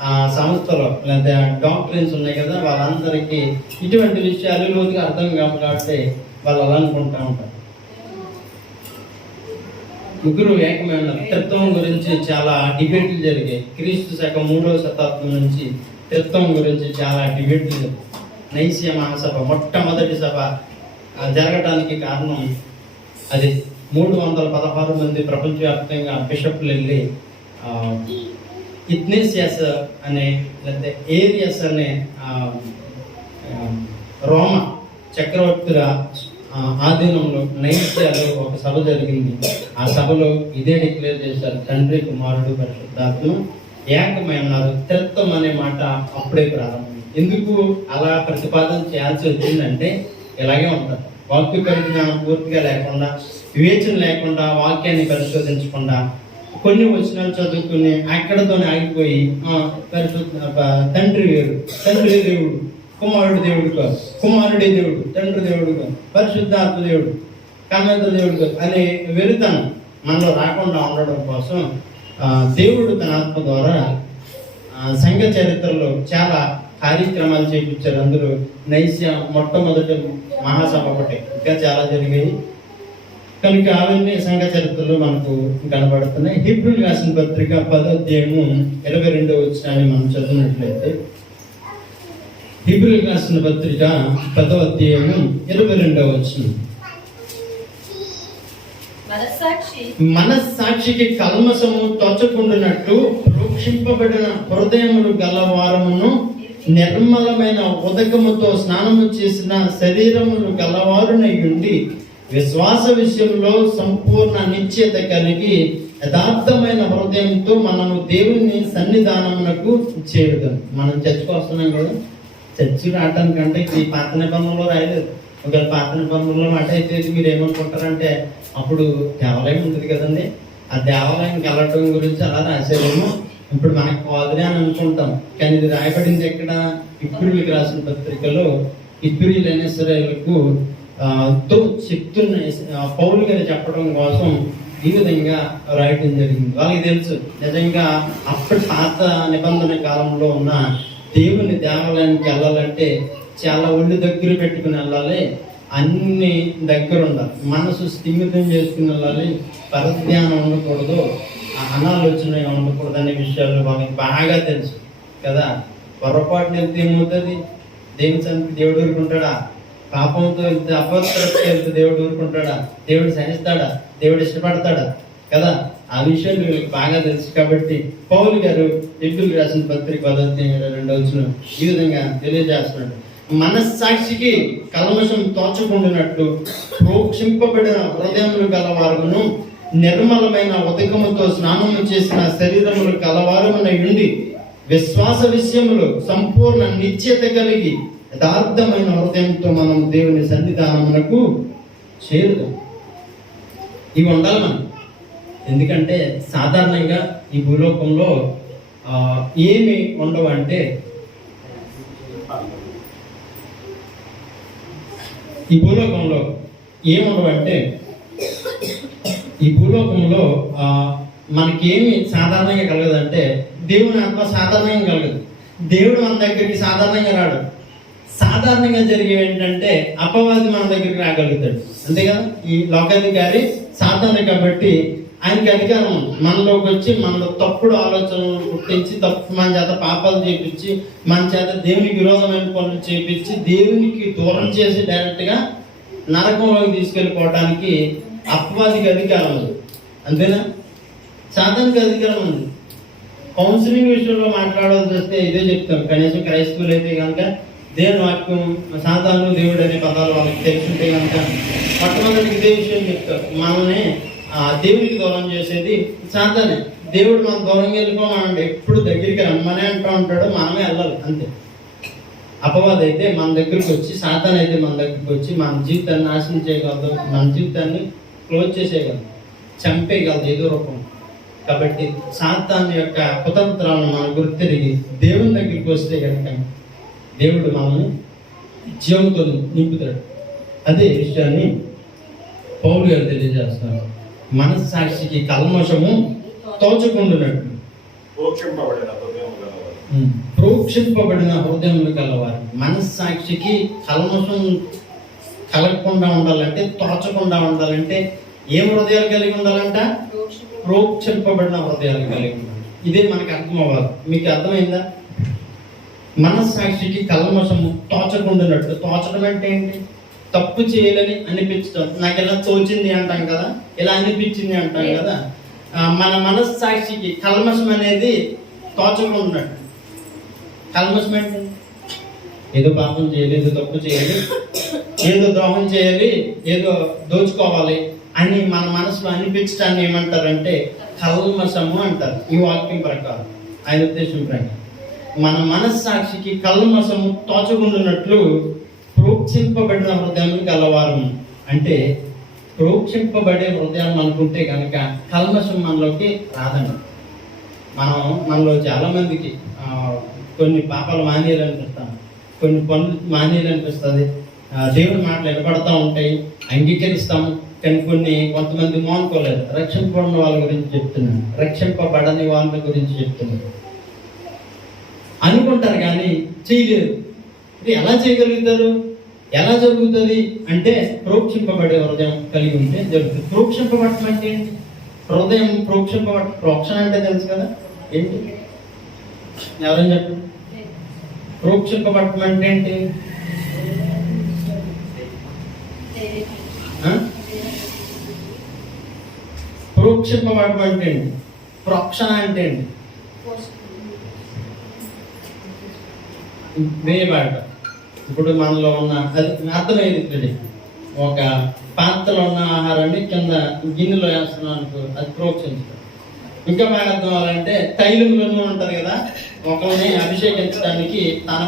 ఆ సంస్థలో లేదా డాక్టరీన్స్ ఉన్నాయి కదా, వాళ్ళందరికీ ఇటువంటి విషయాలు లోతుగా అర్థం కావు కాబట్టి వాళ్ళు అలా అనుకుంటూ ఉంటారు. ముగ్గురు ఏకమైన త్రిత్వం గురించి చాలా డిబేట్లు జరిగాయి. క్రీస్తు శకం 3వ శతాబ్దం నుంచి త్రిత్వం గురించి చాలా డిబేట్లు జరిగాయి. నైసియా మహాసభ, మొట్టమొదటి సభ జరగడానికి కారణం అది. 316 మంది ప్రపంచవ్యాప్తంగా బిషప్లు వెళ్ళి ఇగ్నేషియస్ అనే లేకపోతే ఏరియస్ అనే రోమ చక్రవర్తుల ఆధీనంలో నైసియాలో ఒక సభ జరిగింది. ఆ సభలో ఇదే డిక్లేర్ చేశారు, తండ్రి, కుమారుడు, పరిశుద్ధాత్మ ఏకమై ఉన్నారు. త్రిత్వం అనే మాట అప్పుడే ప్రారంభం. ఎందుకు అలా ప్రతిపాదన చేయాల్సి వచ్చిందంటే, ఇలాగే ఉంటుంది. వాక్య పరిజ్ఞానం పూర్తిగా లేకుండా, వివేచన లేకుండా, వాక్యాన్ని పరిశోధించకుండా, కొన్ని వచనాలు చదువుకుని అక్కడతోనే ఆగిపోయి తండ్రి వేరు, తండ్రి దేవుడు, కుమారుడు దేవుడు కాదు, కుమారుడే దేవుడు, తండ్రి దేవుడు కాదు, పరిశుద్ధాత్మ దేవుడు, కన్నంత దేవుడు కాదు అనే వెరుతనం మనలో రాకుండా ఉండడం కోసం దేవుడు తన ఆత్మ ద్వారా సంఘ చరిత్రలో చాలా కార్యక్రమాలు చేయించారు. అందులో నైసియా మొట్టమొదటి మహాసభ ఒకటి, ఇంకా చాలా జరిగాయి. కనుక అవన్నీ సంఘ చరిత్రలో మనకు కనబడుతున్నాయి. హీబ్రూయులకు రాసిన పత్రిక 10వ అధ్యాయము 22వ వచనాన్ని మనం చదివినట్లయితే, హెబ్రీయులకు రాసిన పత్రిక 10వ అధ్యాయం 22వ వచనం. మనస్సాక్షికి కల్మషము తోచకుండునట్లు ప్రోక్షింపబడిన హృదయములు గలవారమును నిర్మలమైన ఉదకముతో స్నానము చేసిన శరీరములు గలవారునై ఉండి విశ్వాస విషయంలో సంపూర్ణ నిశ్చయత కలిగి యథార్థమైన హృదయంతో మనము దేవుని సన్నిధానమునకు చేరుదాం. మనం చర్చకు వస్తున్నాం కదా, చర్చి రావడానికంటే ఈ పాత నిబంధనలో రాయలేదు. ఒకవేళ పాత నిబంధనలో మాట అయితే మీరు ఏమనుకుంటారంటే అప్పుడు దేవాలయం ఉంటుంది కదండి, ఆ దేవాలయంకి వెళ్ళటం గురించి అలా రాసేదేమో, ఇప్పుడు మనకు కాదులే అని అనుకుంటాం. కానీ ఇది రాయబడింది ఎక్కడ? హెబ్రీయులకు రాసిన పత్రికలో హెబ్రీయులైన ఇశ్రాయేలుకు తో చెప్తున్న పౌలు గారు చెప్పడం కోసం ఈ విధంగా రాయటం జరిగింది. వాళ్ళకి తెలుసు నిజంగా అప్పటి పాత నిబంధన కాలంలో ఉన్న దేవుని దేవాలయానికి వెళ్ళాలంటే చాలా ఒళ్ళు దగ్గర పెట్టుకుని వెళ్ళాలి, అన్ని దగ్గర ఉండాలి, మనసు స్థిమితం చేసుకుని వెళ్ళాలి, పరధ్యానం ఉండకూడదు, అనాలోచన ఉండకూడదు అనే విషయాలు వాళ్ళకి బాగా తెలుసు కదా. పొరపాటున వెళ్తే ఏమవుతుంది? దేవుని సన్నిధికి దేవుడు ఊరుకుంటాడా? పాపంతో వెళ్తే అపవిత్రతతో వెళ్తే దేవుడు ఊరుకుంటాడా? దేవుడు సహిస్తాడా? దేవుడు ఇష్టపడతాడా? కదా, ఆ విషయాలు వీళ్ళకి బాగా తెలుసు. కాబట్టి పౌలు గారు హెబ్రీయులకు రాసిన పత్రిక 10వ వచనం ఈ విధంగా తెలియజేస్తున్నాడు. మనస్సాక్షికి కల్మషం తోచకుండినట్లు ప్రోక్షింపబడిన హృదయములు గలవారును నిర్మలమైన ఉదకముతో స్నానము చేసిన శరీరములు కలవారమునై ఉండి విశ్వాస విషయములో సంపూర్ణ నిశ్చయత కలిగి యథార్థమైన హృదయంతో మనం దేవుని సన్నిధానమునకు చేరుదాం. ఇవి ఉండాలి మనం. ఎందుకంటే సాధారణంగా ఈ భూలోకంలో ఏమి ఉండవు అంటే, ఈ భూలోకంలో మనకేమి సాధారణంగా కలగదంటే దేవుని ఆత్మ సాధారణంగా కలగదు. దేవుడు మన దగ్గరికి సాధారణంగా రాడు. సాధారణంగా జరిగేవి ఏంటంటే అపవాది మన దగ్గరికి రాగలుగుతాడు, అంతే కదా. ఈ లోకాధికారి సాధారణ కాబట్టి ఆయనకి అధికారం ఉంది. మనలోకి వచ్చి మనలో తప్పుడు ఆలోచనలు పుట్టించి మన చేత పాపాలు చేపించి మన చేత దేవునికి విరోధమైన పనులు చేపించి దేవునికి దూరం చేసి డైరెక్ట్గా నరకంలోకి తీసుకెళ్ళిపోవడానికి అపవాదికి అధికారం ఉంది, అంతేనా. సాధారణకి అధికారం ఉంది. కౌన్సిలింగ్ విషయంలో మాట్లాడాల్సి వస్తే ఇదే చెప్తాం. కనీసం క్రైస్తవులు అయితే కనుక దేవుని వాక్యం సాధారణ దేవుడు అనే పదాలు వాళ్ళకి తెలుసుంటే కనుక మొట్టమొదటి ఇదే విషయం చెప్తారు. మనల్ని దేవునికి దూరం చేసేది సాధారణ. దేవుడు మనం దూరంగా వెళ్ళిపోమంటే ఎప్పుడు దగ్గరికి రమ్మనే అంటూ ఉంటాడు, మనమే వెళ్ళాలి, అంతే. అపవాది అయితే మన దగ్గరికి వచ్చి, సాతాన్ అయితే మన దగ్గరికి వచ్చి మన జీవితాన్ని నాశనం చేయగలదు, మన జీవితాన్ని క్లోజ్ చేసేయగలదు, చంపేయగలదు ఏదో రూపం. కాబట్టి సాతాన్ యొక్క కుతంత్రాలను మనం గుర్తిరిగి దేవుని దగ్గరికి వస్తే కనుక దేవుడు మనల్ని జీవంతో నింపుతాడు. అదే విషయాన్ని పౌలు గారు తెలియజేస్తున్నారు. మనస్సాక్షికి కల్మషము తోచకుండునట్లు ప్రోక్షింపబడిన హృదయములు గలవారు. మనస్సాక్షికి కల్మషం కలగకుండా ఉండాలంటే, తోచకుండా ఉండాలంటే ఏం హృదయాలు కలిగి ఉండాలంట? ప్రోక్షింపబడిన హృదయాలు కలిగి ఉండాలి. ఇదే మనకు అర్థం అవ్వాలి. మీకు అర్థమైందా? మనస్సాక్షికి కల్మషము తోచకుండానట్లు. తోచడం అంటే ఏంటి? తప్పు చేయాలని అనిపించడం. నాకు ఇలా తోచింది అంటాం కదా, ఇలా అనిపించింది అంటాం కదా. మన మనస్సాక్షికి కల్మషం అనేది తోచకుండానట్టు. కల్మషం అంటే ఏదో పాపం చేయాలి, ఏదో తప్పు చేయాలి, ఏదో ద్రోహం చేయాలి, ఏదో దోచుకోవాలి అని మన మనసులో అనిపించడాన్ని ఏమంటారంటే కల్మషము అంటారు. ఈ వాక్యం ప్రకారం, ఆయన ఉద్దేశం ప్రకారం మన మనస్సాక్షికి కల్మషము తోచకుండానట్లు ప్రోక్షింపబడిన హృదయం గలవారం. అంటే ప్రోక్షింపబడే హృదయం అనుకుంటే కనుక కల్మషం మనలోకి రాదండి. మనలో చాలా మందికి కొన్ని పాపాలు మానేయాలనిపిస్తాం, కొన్ని పనులు మానేయాలనిపిస్తుంది, దేవుని మాటలు వినపడతా ఉంటాయి, అంగీకరిస్తాము. కానీ కొంతమంది మోనుకోలేదు. రక్షింపబడిన వాళ్ళ గురించి చెప్తున్నాను, రక్షింపబడని వాళ్ళ గురించి చెప్తున్నాను. అనుకుంటారు కానీ చేయలేరు. ఎలా చేయగలుగుతారు? ఎలా జరుగుతుంది అంటే ప్రోక్షింపబడే హృదయం కలిగి ఉంటే జరుగుతుంది. ప్రోక్షింపబడటం అంటే ఏంటి? హృదయం ప్రోక్షణ అంటే తెలుసు కదా ఏంటి? ఎవరైనా చెప్పండి. ప్రోక్షింపబడటం అంటే ఏంటి? ప్రోక్షింపబడటం అంటే ఏంటి? ప్రోక్షణ అంటే ఏంటి? వేయబడటం. ఇప్పుడు మనలో ఉన్న అది అర్థమయ్యేది, ఒక పాత్రలో ఉన్న ఆహారాన్ని కింద గిన్నెలో వేస్తున్నాం అనుకో, అది ప్రోక్షించడం. ఇంకా బాగా అర్థం అవ్వాలంటే తైలం వెన్ను ఉంటుంది కదా, ఒకరిని అభిషేకించడానికి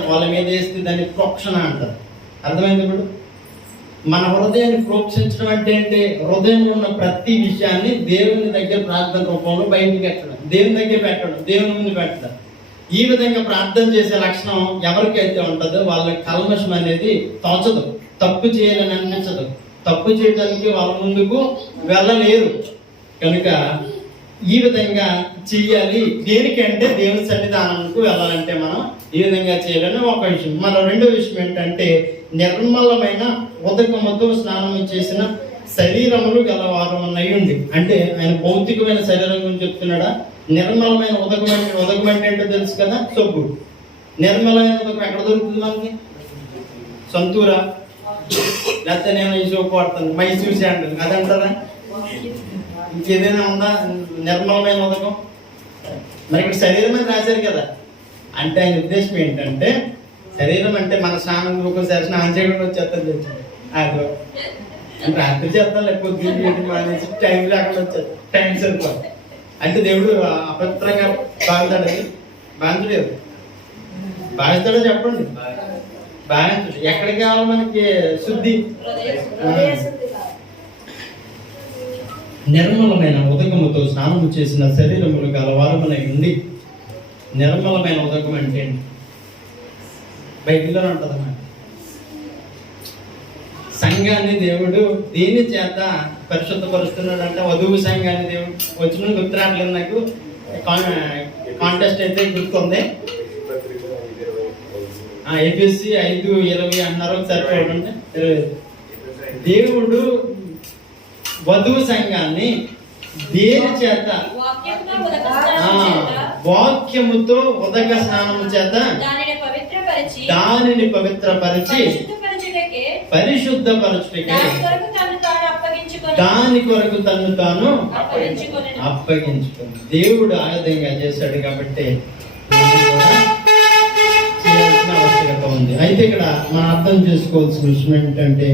వాళ్ళ మీద వేస్తే దాన్ని ప్రోక్షణ అంటారు. అర్థమైంది? ఇప్పుడు మన హృదయాన్ని ప్రోక్షించడం అంటే ఏంటి? హృదయంలో ఉన్న ప్రతి విషయాన్ని దేవుని దగ్గర ప్రార్థన రూపంలో బయటికి పెట్టడం, దేవుని దగ్గర పెట్టడం, దేవుని ముందు పెట్టడం. ఈ విధంగా ప్రార్థన చేసే లక్షణం ఎవరికైతే ఉంటుందో వాళ్ళకి కల్మషం అనేది తోచదు, తప్పు చేయాలని అనిపించదు, తప్పు చేయడానికి వాళ్ళ ముందుకు వెళ్ళలేరు. కనుక ఈ విధంగా చెయ్యాలి. దేనికంటే దేవుని సన్నిధానంకు వెళ్ళాలంటే మనం ఈ విధంగా చేయాలని ఒక విషయం. మరో రెండో విషయం ఏంటంటే, నిర్మలమైన ఉదకముతో స్నానం చేసిన శరీరములు గలవారు అయ్యుండి. అంటే ఆయన భౌతికమైన శరీరం గురించి చెప్తున్నాడా? నిర్మలమైన ఉదకం అంటే ఏంటో తెలుసు కదా, సొబ్బు. నిర్మలమైన ఉదకం ఎక్కడ దొరుకుతుంది మనకి? సంతూరా, లేకపోతే నేను ఈ సోపు వాడతాను, మైసూర్ శాండల్, అదంటారా? ఇంకేదైనా ఉందా నిర్మలమైన ఉదకం? మరి ఇక్కడ శరీరం అని రాశారు కదా. అంటే ఆయన ఉద్దేశం ఏంటంటే, శరీరం అంటే మన స్నానం ఒక్కోసారి స్నానం చేయడం వచ్చేస్తాను తెచ్చింది అది అంటే రాత్రి చేస్తాను, లేకపోతే మానేసి టైం లేకుండా వచ్చేది, టైం సరిపోదు. అంటే దేవుడు అపవిత్రంగా భావిస్తాడని? భావించలేదు. భావిస్తాడో చెప్పండి. భావించడు. ఎక్కడికి కావాలి మనకి శుద్ధి? నిర్మలమైన ఉదకముతో స్నానము చేసిన శరీరములు గలవారమనై ఉండి. నిర్మలమైన ఉదకం అంటే బైబిల్లో ఉంటుందన్నమాట. సంఘాన్ని దేవుడు దేని చేత పరిశుద్ధపరుస్తున్నాడు అంటే, వధువు సంఘాన్ని దేవుడు వచ్చిన గుర్తురాట్లేదు నాకు, కాంటెస్ట్ అయితే గుర్తుంది. ఏపీఎస్సి 5:20 అన్నారు, ఒకసారి చూడండి. దేవుడు వధువు సంఘాన్ని దేని చేత? వాక్యముతో ఉదక స్నానము చేత దానిని పవిత్రపరిచి పరిశుద్ధపరచుటకే దాని కొరకు తను తాను అప్పగించుకుంది. దేవుడు ఆ విధంగా చేశాడు కాబట్టి చేయాల్సిన ఆవశ్యకత ఉంది. అయితే ఇక్కడ మనం అర్థం చేసుకోవాల్సిన విషయం ఏంటంటే,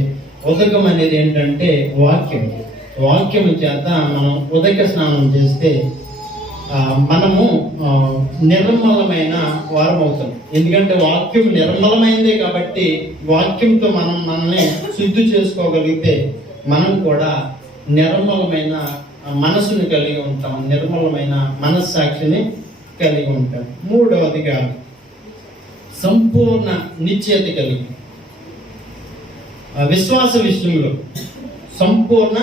ఉదకం అనేది ఏంటంటే వాక్యం. వాక్యము చేత మనం ఉదక స్నానం చేస్తే మనము నిర్మలమైన వారం అవుతాం. ఎందుకంటే వాక్యం నిర్మలమైందే కాబట్టి, వాక్యంతో మనం మనల్ని శుద్ధి చేసుకోగలిగితే మనం కూడా నిర్మలమైన మనసుని కలిగి ఉంటాం, నిర్మలమైన మనస్సాక్షిని కలిగి ఉంటాం. మూడవదిగా సంపూర్ణ నిశ్చయత కలిగి, విశ్వాస విషయంలో సంపూర్ణ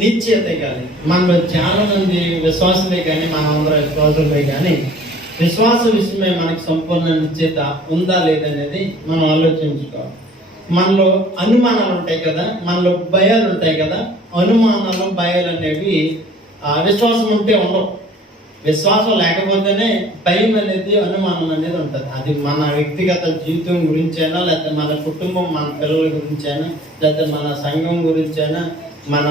నిశ్చయత కానీ. మనలో చాలా మంది విశ్వాసమే కానీ, మనందరం విశ్వాసమే కానీ, విశ్వాస విషయమే మనకు సంపూర్ణ నిశ్చయత ఉందా లేదనేది మనం ఆలోచించుకోవాలి. మనలో అనుమానాలు ఉంటాయి కదా, మనలో భయాలు ఉంటాయి కదా. అనుమానాలు, భయాలు అనేవి విశ్వాసం ఉంటే ఉండవు. విశ్వాసం లేకపోతేనే భయం అనేది, అనుమానం అనేది ఉంటుంది. అది మన వ్యక్తిగత జీవితం గురించైనా, లేకపోతే మన కుటుంబం, మన పిల్లల గురించైనా, లేకపోతే మన సంఘం గురించైనా, మన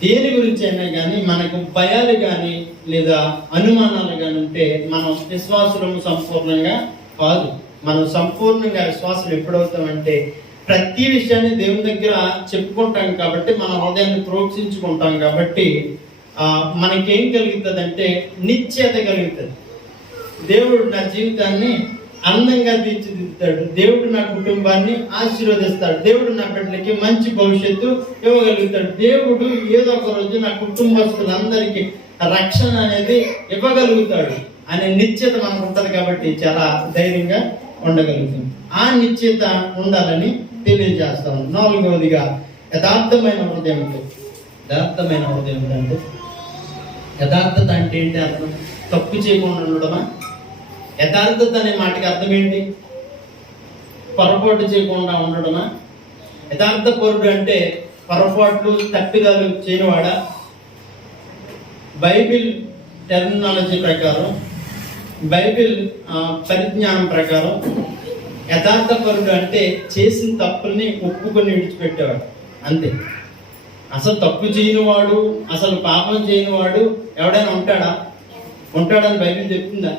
దేని గురించి అయినా కానీ మనకు భయాలు కానీ లేదా అనుమానాలు కానీ ఉంటే మనం విశ్వాసులము సంపూర్ణంగా కాదు. మనం సంపూర్ణంగా విశ్వాసం ఎప్పుడవుతామంటే, ప్రతి విషయాన్ని దేవుని దగ్గర చెప్పుకుంటాం కాబట్టి, మన హృదయాన్ని ప్రోక్షించుకుంటాం కాబట్టి మనకేం కలుగుతుంది అంటే నిశ్చయత కలుగుతుంది. దేవుడు నా జీవితాన్ని అందంగా తీర్చిదిద్దుతాడు, దేవుడు నా కుటుంబాన్ని ఆశీర్వదిస్తాడు, దేవుడు నా బిడ్డలకి మంచి భవిష్యత్తు ఇవ్వగలుగుతాడు, దేవుడు ఏదో ఒక రోజు నా కుటుంబస్తులందరికీ రక్షణ అనేది ఇవ్వగలుగుతాడు అనే నిశ్చయత మనకు ఉంటుంది. కాబట్టి చాలా ధైర్యంగా ఉండగలుగుతుంది. ఆ నిశ్చయత ఉండాలని తెలియజేస్తాను. నాలుగవదిగా యథార్థమైన హృదయంతో. యథార్థమైన హృదయం అంటే, యథార్థత అంటే ఏంటి అర్థం? తప్పు చేయకుండా ఉండడమా? యథార్థత అనే మాటకి అర్థం ఏంటి? పొరపాటు చేయకుండా ఉండడమా? యథార్థ పరుడు అంటే పొరపాట్లు, తప్పిదాలు చేయనివాడా? బైబిల్ టెర్మినాలజీ ప్రకారం, బైబిల్ పరిజ్ఞానం ప్రకారం యథార్థపరుడు అంటే చేసిన తప్పుల్ని ఒప్పుకొని విడిచిపెట్టేవాడు, అంతే. అసలు తప్పు చేయనివాడు, అసలు పాపం చేయనివాడు ఎవడైనా ఉంటాడని బైబిల్ చెప్తుందా?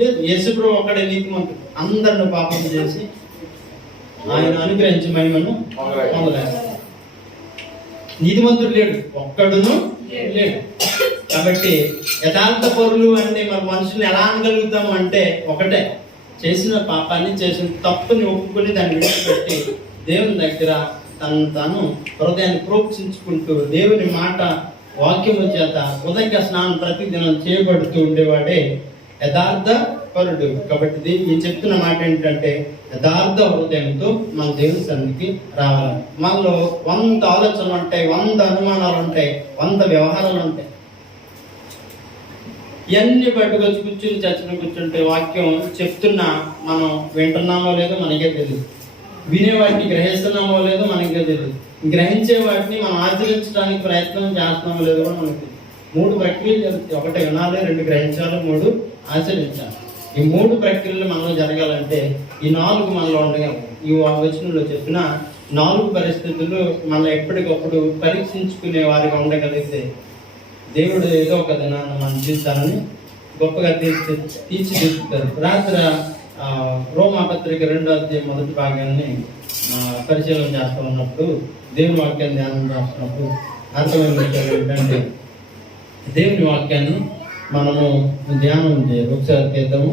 లేదు. యేసుప్రభు ఒక్కడే నీతిమంతుడు. అందరిని పాపం చేసి ఆయన అనుగ్రహించి మహిమను పొందలేదు. నీతిమంతుడు లేడు, ఒక్కడును లేడు. కాబట్టి యథార్థ పరులు అంటే మన మనుషుల్ని ఎలా అనగలుగుతాము అంటే ఒకటే, చేసిన పాపాన్ని, చేసిన తప్పుని ఒప్పుకొని దాన్ని విడిచిపెట్టి దేవుని దగ్గర తాను హృదయాన్ని ప్రోక్షించుకుంటూ దేవుని మాట వాక్యము చేత ఉదయ స్నానం ప్రతిదినం చేయబడుతూ ఉండేవాడే యథార్థ పరుడు. కాబట్టి నేను చెప్తున్న మాట ఏంటంటే యథార్థ హృదయంతో మన దేవుని సన్నిధికి రావాలి. మనలో 100 ఆలోచనలు ఉంటాయి, 100 అనుమానాలు ఉంటాయి, 100 వ్యవహారాలు ఉంటాయి. ఇవన్నీ పట్టుకొచ్చి కూర్చుంటే వాక్యం చెప్తున్నా మనం వింటున్నామో లేదో మనకే తెలియదు, వినే వాటిని గ్రహిస్తున్నామో లేదో మనకే తెలియదు, గ్రహించే వాటిని మనం ఆచరించడానికి ప్రయత్నం చేస్తున్నామో లేదో కూడా మనకు తెలియదు. 3 ప్రక్రియలు జరుగుతాయి. 1 వినాలి, 2 గ్రహించాలి, 3 ఆచరించాలి. ఈ 3 ప్రక్రియలు మనలో జరగాలంటే ఈ 4 మనలో ఉండగలరు. ఈ వచనంలో చెప్పిన 4 పరిస్థితులు మనం ఎప్పటికప్పుడు పరీక్షించుకునే వారిగా ఉండగలిగితే దేవుడు ఏదో ఒక దినాన్ని మన జీవితాన్ని గొప్పగా తీర్చిదిద్దుతారు. రాత్రి రోమాపత్రిక 2వ అధ్యాయం 1వ భాగాన్ని పరిశీలన చేస్తూ ఉన్నప్పుడు, దేవుని వాక్యాన్ని ధ్యానం చేస్తున్నప్పుడు అర్థమైన విషయాలు ఏంటంటే దేవుని వాక్యాన్ని మనము ధ్యానం చేయాలి. ఒకసారి చేద్దాము.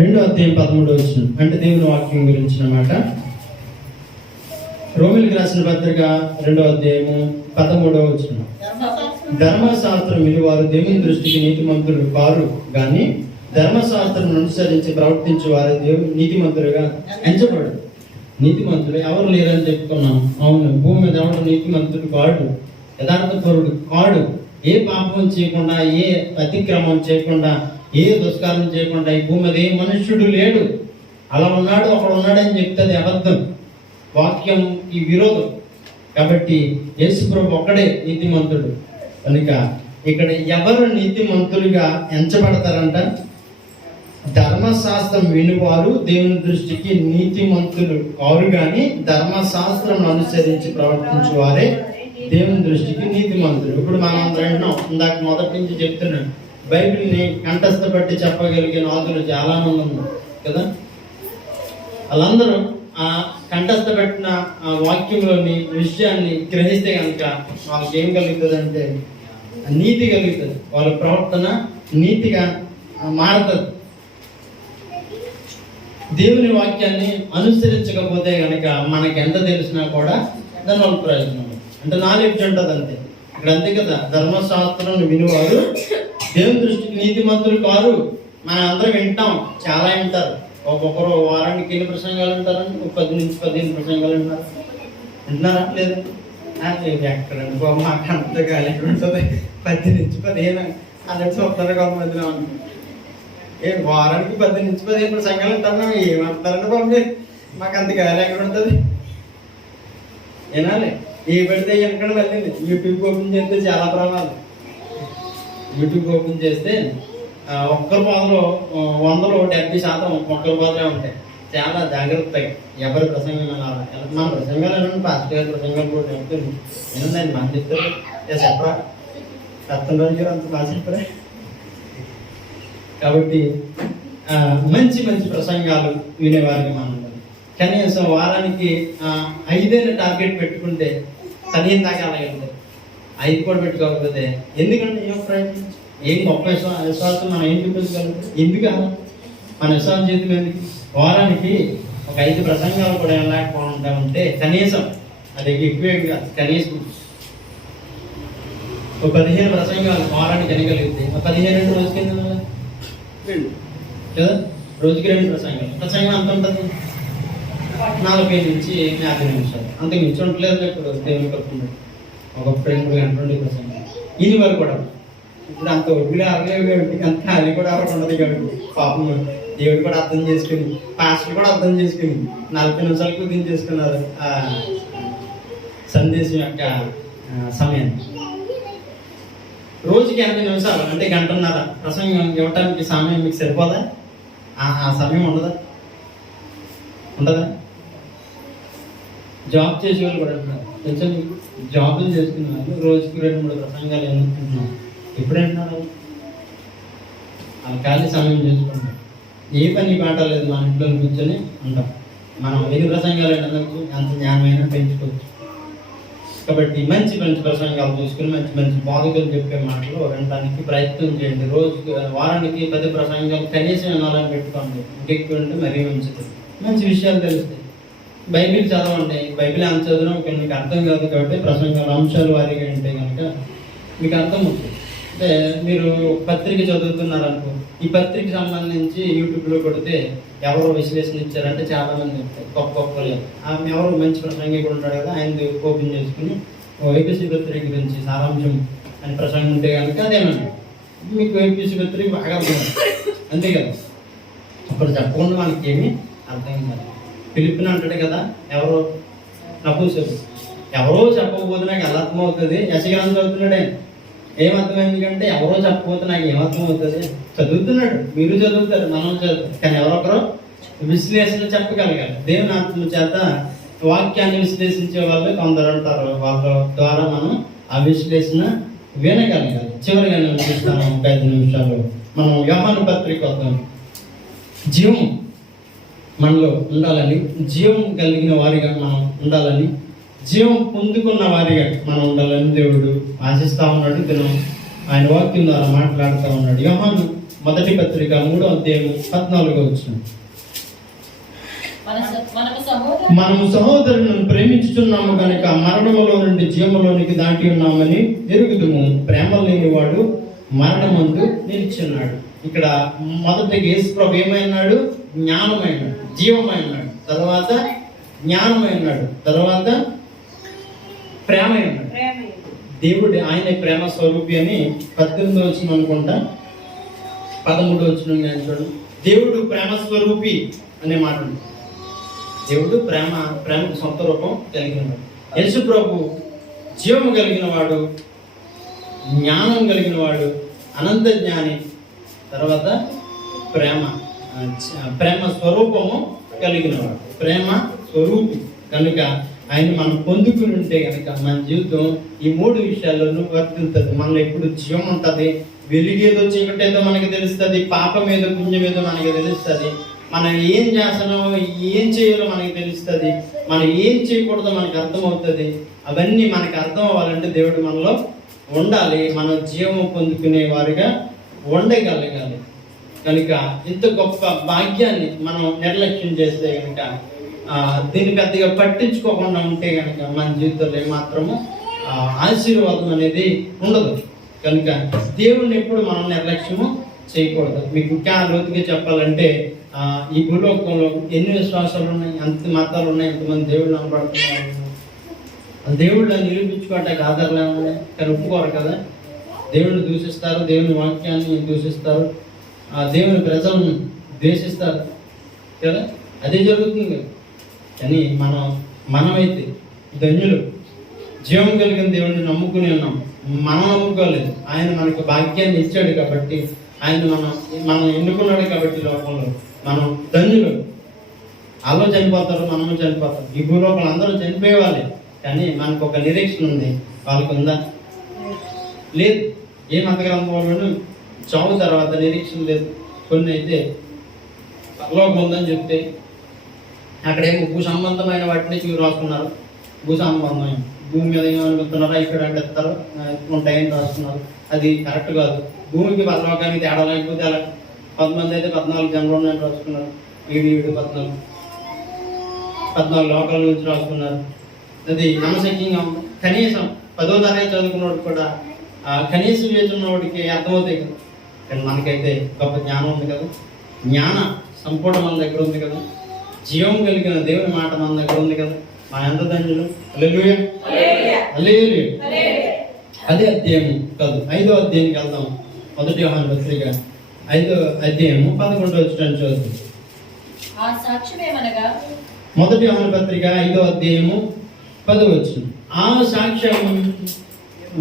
రెండో అధ్యాయం 13వ వచనం అంటే దేవుని వాక్యం గురించిన మాట. రోమిలికి రాసిన పత్రిక 2వ అధ్యాయము 13వ వచనం. ధర్మశాస్త్రం విలువారు దేవుని దృష్టికి నీతిమంతులు కారు గాని ధర్మశాస్త్రం అనుసరించి ప్రవర్తించే వారు దేవుని నీతిమంతులుగా ఎంచబడు. నీతిమంతులు ఎవరు లేరని చెప్పుకున్నాం. అవును, భూమి మీద ఎవరు నీతిమంతుడు కాడు, యథార్థపరుడు కాడు. ఏ పాపం చేయకుండా, ఏ అతిక్రమం చేయకుండా, ఏ దుష్కారం చేయకుండా ఈ భూమి మీద ఏ మనుష్యుడు లేడు. అలా ఉన్నాడు, అక్కడ ఉన్నాడని చెప్తుంది అబద్ధం, వాక్యంకి విరోధం. కాబట్టి యేసుప్రభు ఒక్కడే నీతిమంతుడు. కనుక ఇక్కడ ఎవరు నీతిమంతులుగా ఎంచబడతారంట? ధర్మశాస్త్రం వినువారు దేవుని దృష్టికి నీతిమంతులు కారు కానీ ధర్మశాస్త్రం అనుసరించి ప్రవర్తించే వారే దేవుని దృష్టికి నీతిమంతులు. ఇప్పుడు మనం అందరం ఇందాక మొదటి నుంచి చెప్తున్నాను, బైబిల్ని కంఠస్థపట్టి చెప్పగలిగిన ఆదులు చాలా మంది ఉన్నారు కదా. వాళ్ళందరూ ఆ కంఠస్థపెట్టిన వాక్యంలోని విషయాన్ని గ్రహిస్తే కనుక వాళ్ళకి ఏం కలుగుతుంది అంటే నీతి కలుగుతుంది. వాళ్ళ ప్రవర్తన నీతిగా మారుతుంది. దేవుని వాక్యాన్ని అనుసరించకపోతే కనుక మనకి ఎంత తెలిసినా కూడా దానివల్ల ప్రయోజనం అంటే నాలెడ్జ్ ఉంటుంది అంతే. ఇక్కడ అంతే కదా, ధర్మశాస్త్రం వినువారు దేవుని దృష్టికి నీతిమంతులు కారు. మనం అందరం వింటాం, చాలా వింటారు. ఒక్కొక్కరు వారానికి ఎన్ని ప్రసంగాలు వింటారని 10 నుంచి 15 ప్రసంగాలు వింటారు. వింటున్నారా? లేదు ఎక్కడండి బాబు, మాకు అంత గాలి ఉంటుంది. 10 నుంచి 15 అన్నట్టు చూస్తారు కొంతమందిలో అనుకుంటారు. వారానికి 10 నుంచి 15 ప్రసంగాలు వింటున్నాం, ఏమంటారండి బాబు, మాకు అంత గాలి ఎక్కడ ఉంటుంది? వినాలి. ఏ పెడితే ఎక్కడ వెళ్ళింది. యూట్యూబ్ ఓపెన్ చేస్తే చాలా ప్రమాదం. యూట్యూబ్ ఓపెన్ చేస్తే ఒక్కరి బాధలో 100లో 70% ఒక్కరి బాధలే ఉంటాయి. చాలా జాగ్రత్తగా ఎవరి ప్రసంగం మన ప్రసంగాలు ఏమన్నా పాస్టర్ గారి ప్రసంగాలు కూడా చెప్తుంది. ఏముందండి మనం చెప్తారు చెప్పరా, రత్నరాజు గారు అంత బాగా చెప్పరా. కాబట్టి మంచి మంచి ప్రసంగాలు వినేవారికి మనం కనీసం వారానికి 5 టార్గెట్ పెట్టుకుంటే పదిహేను దాకా అలాగే ఉంటుంది. 5 కూడా పెట్టుకోకపోతే ఎందుకంటే ఏం గొప్ప విశ్వాసం మనం ఏం చూపించగలుగుతాం? ఎందుకు మన విశ్వాసం చేతి ఎందుకు? వారానికి ఒక 5 ప్రసంగాలు కూడా ఏం లేకపోకుండా ఉంటే కనీసం అది ఎక్కువే కాదు, కనీసం ఒక 15 ప్రసంగాలు వారానికి అనగలిగితే 15 రోజుకి కదా, రోజుకి 2 ప్రసంగం అంత ఉంటుంది. 40 నుంచి 50 నిమిషాలు అంతకు మించి ఉండలేదు. ఇప్పుడు దేవుని కలుపుతుంది ఒక 2 గంటల 2 ప్రసంగం ఇది వరకు కూడా. ఇప్పుడు అంత ఒడ్డుగా అరలేదు కాబట్టి అంత అది కూడా అవ్వడం ఉండదు కాబట్టి పాపం దేవుడు కూడా అర్థం చేసుకుని, పాస్టర్ కూడా అర్థం చేసుకుని 40 నిమిషాలకు దించేసుకున్నారు ఆ సందేశం యొక్క సమయాన్ని. రోజుకి 80 నిమిషాలు అంటే గంటన్నర ప్రసంగం ఇవ్వటానికి సమయం మీకు సరిపోదా? ఆ సమయం ఉండదా? జాబ్ చేసే వాళ్ళు కూడా అంటున్నారు కొంచెం జాబులు చేసుకునే వాళ్ళు రోజుకి 2-3 ప్రసంగాలు ఎందుకుంటున్నారు. ఎప్పుడు అంటున్నారు? ఖాళీ సమయం చేసుకుంటాం. ఏ పని పాట లేదు, మన ఇంట్లో కూర్చొని ఉంటాం. మనం 5 ప్రసంగాలు అందరికీ అంత జ్ఞానమైనా పెంచుకోవచ్చు. కాబట్టి మంచి ప్రసంగాలు చూసుకుని మంచి బాధకులు చెప్పే మాటలు వినడానికి ప్రయత్నం చేయండి. వారానికి 10 ప్రసంగాలు కనీసం వినాలని పెట్టుకోండి. ఇంకెక్కువ అంటే మరీ మంచి విషయాలు తెలుస్తాయి. బైబిల్ చదవండి. బైబిల్ అంత చదవడం మీకు అర్థం కాదు కాబట్టి ప్రసంగాలు అంశాలు వారీగా ఉంటే కనుక మీకు అర్థం అవుతుంది. అంటే మీరు పత్రిక చదువుతున్నారనుకో, ఈ పత్రిక సంబంధించి యూట్యూబ్లో కొడితే ఎవరో విశ్లేషణ ఇచ్చారంటే చాలా మంది చెప్తారు గొప్ప ఆమె ఎవరు మంచి ప్రసంగికుడు ఉంటాడు కదా, ఆయన ఓపెన్ చేసుకుని ఏపీసీ పత్రిక గురించి సారాంశం అని ప్రసంగం ఉంటే కనుక అదేనండి మీకు ఏపీసీ పత్రిక బాగా అర్థం అంతే కదా. అప్పుడు చెప్పకుండా మనకేమీ అర్థం కాదు. పిలుపుని అంటాడు కదా, ఎవరో నపూసరు ఎవరో చెప్పకపోతే నాకు ఎలా అర్థం అవుతుంది? యశగ్రంథం చదువుతున్నాడే ఏమర్థమైంది కంటే ఎవరో చెప్పకపోతే నాకు ఏమర్థం అవుతుంది? చదువుతున్నాడు, మీరు చదువుతారు, మనం చదువుతాం, కానీ ఎవరొకరు విశ్లేషణ చెప్పగలగాలి. దేవుని ఆత్మ చేత వాక్యాన్ని విశ్లేషించే వాళ్ళు కొందరు ఉంటారు. వాళ్ళ ద్వారా మనం ఆ విశ్లేషణ వినగలగాలి. చివరిగా నేను చూస్తాను 5 నిమిషాలు మనం యోహాను పత్రిక వద్దాం. జీవం మనలో ఉండాలని, జీవం కలిగిన వారిగా మనం ఉండాలని, జీవం పొందుకున్న వారిగా మనం ఉండాలని దేవుడు ఆశిస్తా ఉన్నాడు. దినం ఆయన వాక్యం ద్వారా మాట్లాడుతూ ఉన్నాడు. యోహాను మొదటి పత్రిక 3వ అధ్యాయం 14వ వచనం. మనము సహోదరులను ప్రేమించుచున్నాము కనుక మరణములో నుండి జీవములోనికి దాటి ఉన్నామని ఎరుగుదుము. ప్రేమ లేనివాడు మరణమందు నిలిచున్నాడు. ఇక్కడ మొదటికి యేసు ప్రభు ఏమైనాడు? జ్ఞానమైనాడు, జీవమైనాడు, తర్వాత జ్ఞానమైనాడు, తర్వాత ప్రేమ అయినాడు. దేవుడు ఆయన ప్రేమ స్వరూపి అని 18వ వచనం అనుకుంటా, 13వ వచనం చూడండి. దేవుడు ప్రేమ స్వరూపి అనే మాట. దేవుడు ప్రేమకు సొంత రూపం కలిగినవాడు. యేసు ప్రభు జీవము కలిగిన వాడు, జ్ఞానం కలిగిన వాడు, అనంత జ్ఞాని, తర్వాత ప్రేమ స్వరూపము కలిగిన వాడు, ప్రేమ స్వరూపి. కనుక ఆయన మనం పొందుకుని ఉంటే కనుక మన జీవితం ఈ 3 విషయాల్లోనూ వర్తిల్తుంది. మనలో ఎప్పుడు జీవం ఉంటుంది, వెలుగేదో చీకటేదో మనకి తెలుస్తుంది, పాపం ఏదో పుణ్యం ఏదో మనకి తెలుస్తుంది, మనం ఏం చేస్తున్నామో ఏం చేయాలో మనకి తెలుస్తుంది, మనం ఏం చేయకూడదో మనకు అర్థమవుతుంది. అవన్నీ మనకు అర్థం అవ్వాలంటే దేవుడు మనలో ఉండాలి. మనం జీవం పొందుకునే వారిగా ఉండగలగాలి. కనుక ఇంత గొప్ప భాగ్యాన్ని మనం నిర్లక్ష్యం చేస్తే కనుక, దీన్ని పెద్దగా పట్టించుకోకుండా ఉంటే కనుక మన జీవితంలో ఏమాత్రము ఆశీర్వాదం అనేది ఉండదు. కనుక దేవుణ్ణి ఎప్పుడు మనం నిర్లక్ష్యము చేయకూడదు. మీకు ఇంకా లోతుగా చెప్పాలంటే ఈ భూలోకంలో ఎన్ని విశ్వాసాలు ఉన్నాయి, ఎంత మతాలు ఉన్నాయి, ఎంతమంది దేవుళ్ళు అనబడుతున్నారు. దేవుళ్ళని నిరూపించుకోవటానికి ఆధారాలు ఏమున్నాయి? కానీ ఒప్పుకోరు కదా. దేవుడిని దూషిస్తారు, దేవుని వాక్యాన్ని దూషిస్తారు, దేవుని ప్రజలను ద్వేషిస్తారు కదా. అదే జరుగుతుంది కదా. కానీ మనమైతే ధన్యులు. జీవం కలిగిన దేవుడిని నమ్ముకుని ఉన్నాం. మనం నమ్ముకోలేదు, ఆయన మనకు భాగ్యాన్ని ఇచ్చాడు కాబట్టి, ఆయన మనం ఎన్నుకున్నాడు కాబట్టి లోకంలో మనం ధన్యులు. వాళ్ళు చనిపోతారు, మనము చనిపోతాం. ఈ భూలోకంలో అందరూ చనిపోయేవాళ్ళే, కానీ మనకు ఒక నిరీక్షణ ఉంది. వాళ్ళకు ఉందా? లేదు. ఏ మత గ్రంథంలోనూ చావు తర్వాత నిరీక్షణ లేదు. కొన్ని అయితే పరలోకం ఉందని చెప్తే అక్కడేమో భూ సంబంధమైన వాటిని చూసి రాసుకున్నారు. భూ సంబంధమైన భూమి మీద ఏమనుకుంటున్నారా ఇక్కడ అంటారు, ఉంటాయని రాస్తున్నారు. అది కరెక్ట్ కాదు. భూమికి పరలోకానికి తేడా లేకపోతే అలా 10 మంది అయితే 14 జన్మలు ఉన్నాయని రాసుకున్నారు. 7 14 లోకాల నుంచి రాసుకున్నారు. అది నమ్మశక్యంగా ఉంది. కనీసం 10వ తరగతి చదువుకున్నవాడు కూడా కనీస వివేచనవాడికి అర్థమవుతాయి కదా. కానీ మనకైతే గొప్ప జ్ఞానం ఉంది కదా. జ్ఞాన సంపూర్ణ మన దగ్గర ఉంది కదా. జీవం కలిగిన దేవుని మాట మన దగ్గర ఉంది కదా. మన ఎంత ధన్యులు. హల్లెలూయా, హల్లెలూయా. అదే అధ్యాయము కాదు, 5వ అధ్యాయానికి వెళ్దాం. మొదటి యోహాను పత్రిక 5వ అధ్యాయము 11వ వచనం చదువు. మొదటి యోహాను పత్రిక 5వ అధ్యాయము 10వ వచనం. ఆ సాక్ష్యం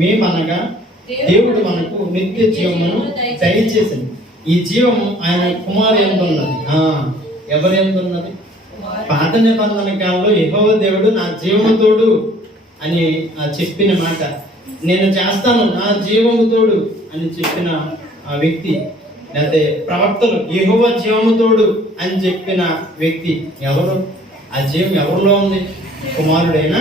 మేమనగా దేవుడు మనకు నిత్య జీవమును దయచేసింది. ఈ జీవము ఆయన కుమారు యందు ఉన్నది. ఎవరి యందు ఉన్నది? పాత నిబంధన కాలంలో యెహోవా దేవుడు నా జీవము తోడు అని చెప్పిన మాట, నేను చేస్తాను నా జీవము తోడు అని చెప్పిన ఆ వ్యక్తి, లేకపోతే ప్రవక్తలు యెహోవా జీవము తోడు అని చెప్పిన వ్యక్తి ఎవరు? ఆ జీవం ఎవరిలో ఉంది? కుమారుడైన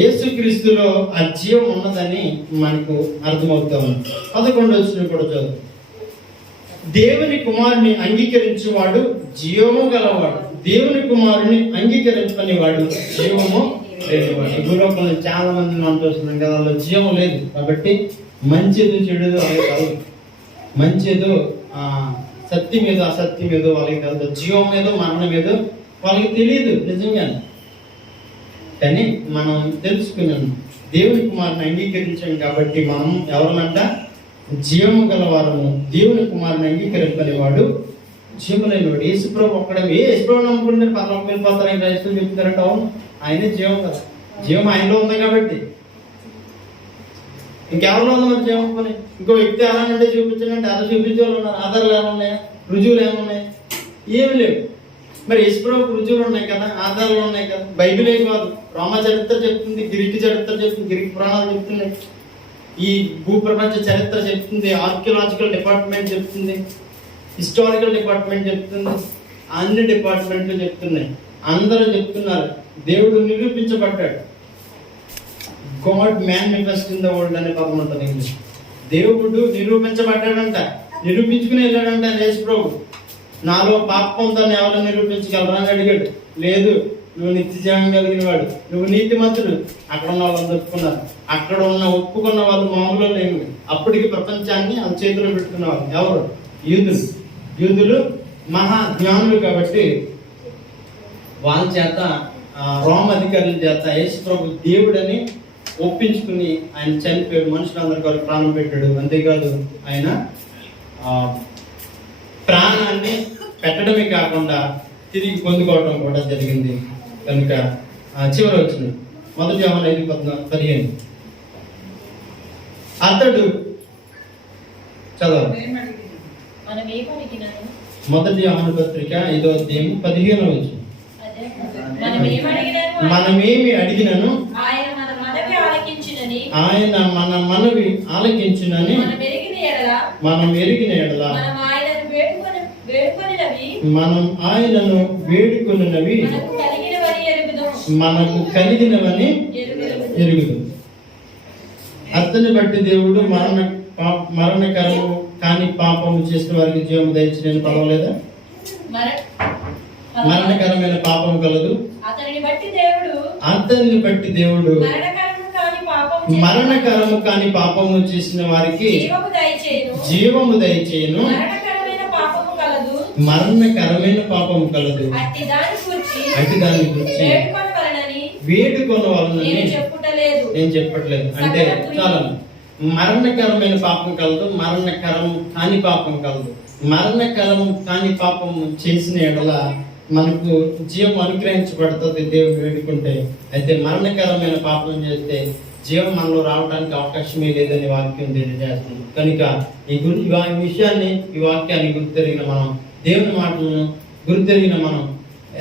యేసుక్రీస్తులో ఆ జీవం ఉన్నదని మనకు అర్థమవుతా ఉంది. 11వ వచనం కూడా చదువు. దేవుని కుమారుని అంగీకరించేవాడు జీవము గలవాడు, దేవుని కుమారుని అంగీకరించని వాడు జీవము లేనివాడు. ఈ భూలోకంలో చాలా మంది మనం చూస్తున్నాం కదా, వాళ్ళలో జీవం లేదు. కాబట్టి మంచిదో చెడుదో వాళ్ళకి కలదు, మంచిదో సత్యం ఏదో అసత్యం ఏదో వాళ్ళకి కలదు, జీవం ఏదో మరణం ఏదో వాళ్ళకి తెలియదు నిజంగానే. కానీ మనం తెలుసుకున్నాం, దేవుని కుమారుని అంగీకరించాం కాబట్టి మనం ఎవరనంట? జీవము గలవారము. దేవుని కుమారుని అంగీకరింపని వాడు జీవములైనవాడు. యేసుప్రభు ఒక్కడే. యేసుప్రభు నమ్ముకుంటే పరలోకం వెళ్ళిపోతారని క్రైస్తవులు చెప్తారంట. అవును, ఆయనే జీవం కదా. జీవం ఆయనలో ఉంది కాబట్టి ఇంకెవరిలో ఉంది మరి జీవం? పని ఇంకో వ్యక్తి అలానంటే చూపించాలంటే అలా చూపించే వాళ్ళు ఉన్నారు. ఆధారాలు ఏమున్నాయా? రుజువులు ఏమున్నాయి? ఏమి లేవు. మరి యేసుప్రభుకు రుజువులు ఉన్నాయి కదా, ఆధారాలు ఉన్నాయి కదా. బైబిలే కాదు, రోమా చరిత్ర చెప్తుంది, గ్రీకు చరిత్ర చెప్తుంది, గ్రీకు పురాణాలు చెప్తున్నాయి, ఈ భూప్రపంచ చరిత్ర చెప్తుంది, ఆర్కియలాజికల్ డిపార్ట్మెంట్ చెప్తుంది, హిస్టారికల్ డిపార్ట్మెంట్ చెప్తుంది, అన్ని డిపార్ట్మెంట్లు చెప్తున్నాయి. అందరూ చెప్తున్నారు దేవుడు నిరూపించబడ్డాడు. God manifest in the world అనే పదం ఉంటుంది ఇంగ్లీష్. దేవుడు నిరూపించబడ్డాడంట, నిరూపించుకుని వెళ్ళాడంట యేసు ప్రభు. నాలో పాపం ఉందని ఎవరు నిరూపించగలరా అని అడిగాడు. లేదు, నువ్వు నిత్య జీవం కలిగిన వాడు, నువ్వు నీతిమంతుడు. అక్కడ ఉన్న వాళ్ళు ఒప్పుకున్నారు. అక్కడ ఒప్పుకున్న వాళ్ళు మామూలు లేవు. అప్పటికి ప్రపంచాన్ని ఆ చేతిలో పెట్టుకున్నవాళ్ళు ఎవరు? యూదులు మహా జ్ఞానులు. కాబట్టి వాళ్ళ చేత, రోమ అధికారుల చేత యేసు ప్రభు దేవుడని ఒప్పించుకుని ఆయన చనిపోయాడు, మనుషులందరి కొరకు ప్రాణం పెట్టాడు. అంతేకాదు ఆయన ప్రాణాన్ని పెట్టడమే కాకుండా తిరిగి పొందుకోవడం కూడా జరిగింది. కనుక చివరి వచ్చిన 1 యోహాను 5:15 అతడు చదవాలి. 1 యోహాను పత్రిక 5వ అధ్యాయం 15వ వచనం. మనమేమి అడిగినను ఆయన మన మనవి ఆలకించునని మనం ఎరిగిన ఎడల మనం ఆయనను వేడుకొనినవి మనకు కలిగినవని ఎరుగుదు. అతన్ని బట్టి దేవుడు మరణకరము కాని పాపము చేసిన వారికి జీవము దయచి నేను పదవలేదా? మరణకరమైన పాపం కలదు. అతన్ని బట్టి దేవుడు మరణకరము కాని పాపము చేసిన వారికి జీవము దయచేయును. మరణకరమైన పాపము కలదు. అట్టి దాని గురించి వేడుకొన వలనని నేను చెప్పట్లేదు. అంటే చాలా మరణకరమైన పాపం కలదు, మరణకరం కాని పాపం కలదు. మరణకరం కాని పాపం చేసిన ఎడల మనకు జీవం అనుగ్రహించబడుతుంది దేవుడు వేడుకుంటే. అయితే మరణకరమైన పాపం చేస్తే జీవం మనలో రావడానికి అవకాశమే లేదని వాక్యం తెలియజేస్తుంది. కనుక ఈ విషయాన్ని, ఈ వాక్యాన్ని గుర్తెరిగిన మనం, దేవుని మాటలను గుర్తెరిగిన మనం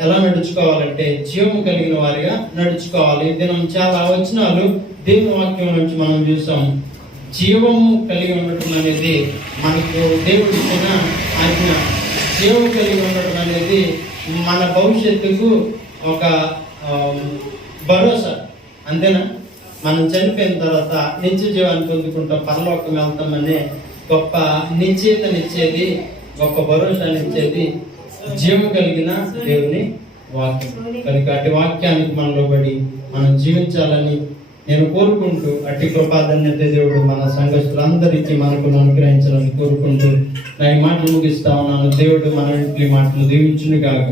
ఎలా నడుచుకోవాలంటే జీవం కలిగిన వారిగా నడుచుకోవాలి. దినం చాలా వచనాలు దేవుని వాక్యం నుంచి మనం చూసాం. జీవము కలిగి ఉండటం అనేది మనకు దేవుడు ఇచ్చిన ఆజ్ఞ. జీవం కలిగి ఉండటం అనేది మన భవిష్యత్తుకు ఒక భరోసా. అంతేనా? మనం చనిపోయిన తర్వాత నిత్య జీవాన్ని పొందుకుంటాం, పరలోకం వెళ్తామనే గొప్ప నిశ్చయితనిచ్చేది, గొప్ప భరోసానిచ్చేది జీవం కలిగిన దేవుని వాక్యం. కనుక అటు వాక్యానికి మనలో పడి మనం జీవించాలని నేను కోరుకుంటూ, అట్టి కృపాధన్యత దేవుడు మన సంఘస్థులందరికీ మనకు అనుగ్రహించాలని కోరుకుంటూ నా ఈ మాటలు ముగిస్తా ఉన్నాను. దేవుడు మన ఇంటి మాటలు దీవించును గాక.